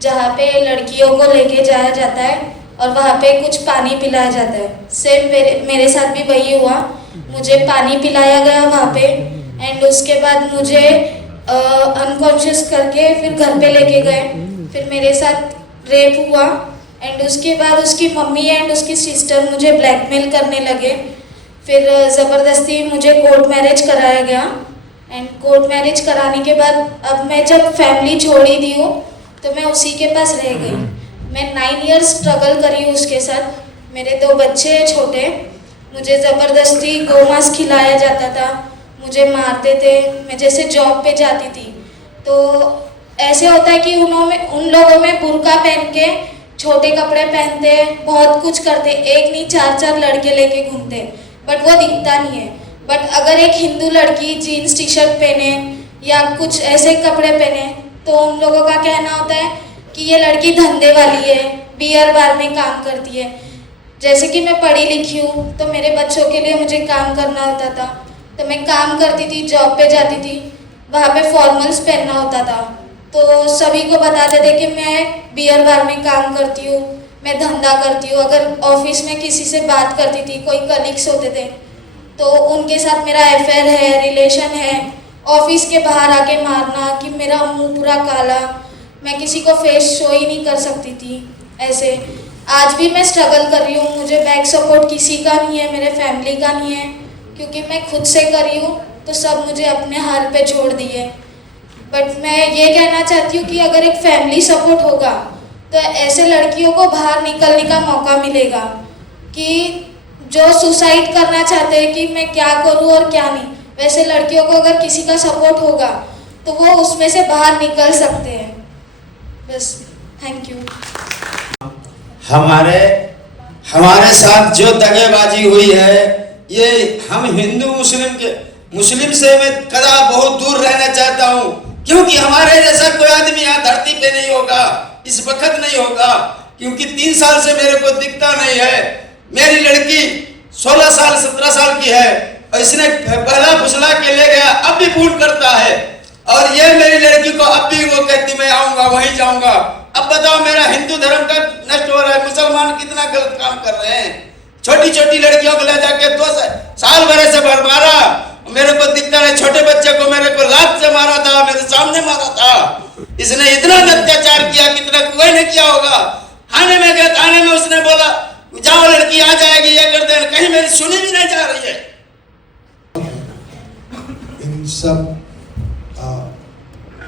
जहाँ पे लड़कियों को लेके जाया जाता है और वहाँ पे कुछ पानी पिलाया जाता है. सेम मेरे साथ भी वही हुआ. मुझे पानी पिलाया गया वहाँ पे एंड उसके बाद मुझे अनकॉन्शियस करके फिर घर पे लेके गए. फिर मेरे साथ रेप हुआ एंड उसके बाद उसकी मम्मी एंड उसकी सिस्टर मुझे ब्लैकमेल करने लगे. फिर ज़बरदस्ती मुझे कोर्ट मैरिज कराया गया एंड कोर्ट मैरिज कराने के बाद अब मैं जब फैमिली छोड़ ही दी हूँ तो मैं उसी के पास रह गई. मैं 9 इयर्स स्ट्रगल करी उसके साथ. मेरे 2 बच्चे छोटे. मुझे ज़बरदस्ती गोमांस खिलाया जाता था, मुझे मारते थे. मैं जैसे जॉब पे जाती थी तो ऐसे होता है कि उन लोगों में बुर्का पहन के छोटे कपड़े पहनते, बहुत कुछ करते, एक नहीं 4-4 लड़के लेके घूमते, बट वो दिखता नहीं है. बट अगर एक हिंदू लड़की जीन्स टी शर्ट पहने या कुछ ऐसे कपड़े पहने तो उन लोगों का कहना होता है कि ये लड़की धंधे वाली है, बियर बार में काम करती है. जैसे कि मैं पढ़ी लिखी हूँ तो मेरे बच्चों के लिए मुझे काम करना होता था, तो मैं काम करती थी, जॉब पे जाती थी, वहाँ पे फॉर्मल्स पहनना होता था. तो सभी को बताते थे कि मैं बियर बार में काम करती हूँ, मैं धंधा करती हूँ. अगर ऑफिस में किसी से बात करती थी, कोई कलीग्स होते थे तो उनके साथ मेरा अफेयर है, रिलेशन है. ऑफिस के बाहर आके मारना कि मेरा मुंह पूरा काला, मैं किसी को फेस शो ही नहीं कर सकती थी. ऐसे आज भी मैं स्ट्रगल कर रही हूँ. मुझे बैक सपोर्ट किसी का नहीं है, मेरे फैमिली का नहीं है, क्योंकि मैं खुद से करी हूँ तो सब मुझे अपने हाल पे छोड़ दिए. बट मैं ये कहना चाहती हूँ कि अगर एक फैमिली सपोर्ट होगा तो ऐसे लड़कियों को बाहर निकलने का मौका मिलेगा. कि जो सुसाइड करना चाहते हैं कि मैं क्या करूँ और क्या नहीं, वैसे लड़कियों को अगर किसी का सपोर्ट होगा तो वो उसमें से बाहर निकल सकते हैं. बस, थैंक यू. हमारे साथ जो दगेबाजी हुई है, ये हम हिंदू मुस्लिम से मैं कदा बहुत दूर रहना चाहता हूँ, क्योंकि हमारे जैसा कोई आदमी यहाँ धरती पे नहीं होगा, इस वक्त नहीं होगा. क्योंकि 3 साल से मेरे को दिखता नहीं है. मेरी लड़की 16 साल 17 साल की है और इसने पहला फुसला के ले गया, अब भी फोन करता है. और ये मेरी लड़की को अब भी वो कहती मैं आऊंगा, वहीं जाऊंगा. अब बताओ, मेरा हिंदू धर्म का नष्ट हो रहा है, मुसलमान कितना गलत काम कर रहे हैं। छोटी छोटी लड़कियों को ले जाके 2 साल भर से मारा। मेरे को दिखता है, छोटे बच्चे को मेरे को लात से मारा था, मेरे सामने मारा था। इसने इतना अत्याचार किया, कितना कोई ने किया होगा। थाने में गए, थाने में उसने बोला जाओ लड़की आ जाएगी, ये कर दे, कहीं मेरी सुनी भी नहीं जा रही है। इन सब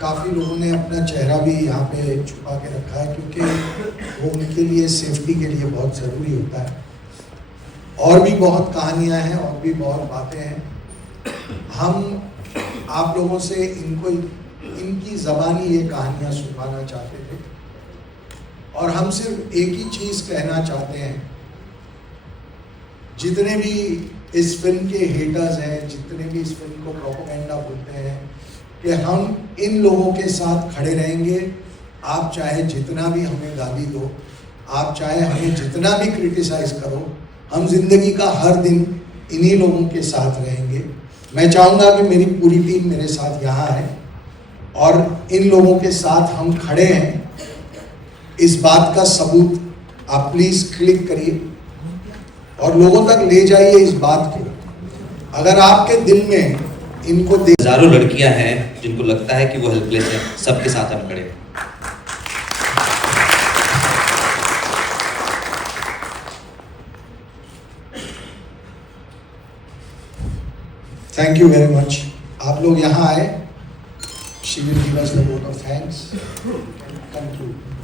काफ़ी लोगों ने अपना चेहरा भी यहाँ पे छुपा के रखा है, क्योंकि वो उनके लिए सेफ्टी के लिए बहुत ज़रूरी होता है। और भी बहुत कहानियाँ हैं, और भी बहुत बातें हैं। हम आप लोगों से इनकी ज़बानी ये कहानियाँ सुनवाना चाहते थे, और हम सिर्फ एक ही चीज़ कहना चाहते हैं, जितने भी इस फिल्म के हेटर्स हैं, जितने भी इस फिल्म को प्रोपेगेंडा बोलते हैं, कि हम इन लोगों के साथ खड़े रहेंगे। आप चाहे जितना भी हमें गाली दो, आप चाहे हमें जितना भी क्रिटिसाइज करो, हम जिंदगी का हर दिन इन्हीं लोगों के साथ रहेंगे। मैं चाहूँगा कि मेरी पूरी टीम मेरे साथ यहाँ है और इन लोगों के साथ हम खड़े हैं। इस बात का सबूत आप प्लीज़ क्लिक करिए और लोगों तक ले जाइए इस बात को। अगर आपके दिल में इनको हजारों लड़कियां हैं जिनको लगता है कि वो हेल्पलेस है, सबके साथ हम खड़े हैं। Thank you very much. आप लोग यहाँ आए, she will give us the vote of thanks. Conclude.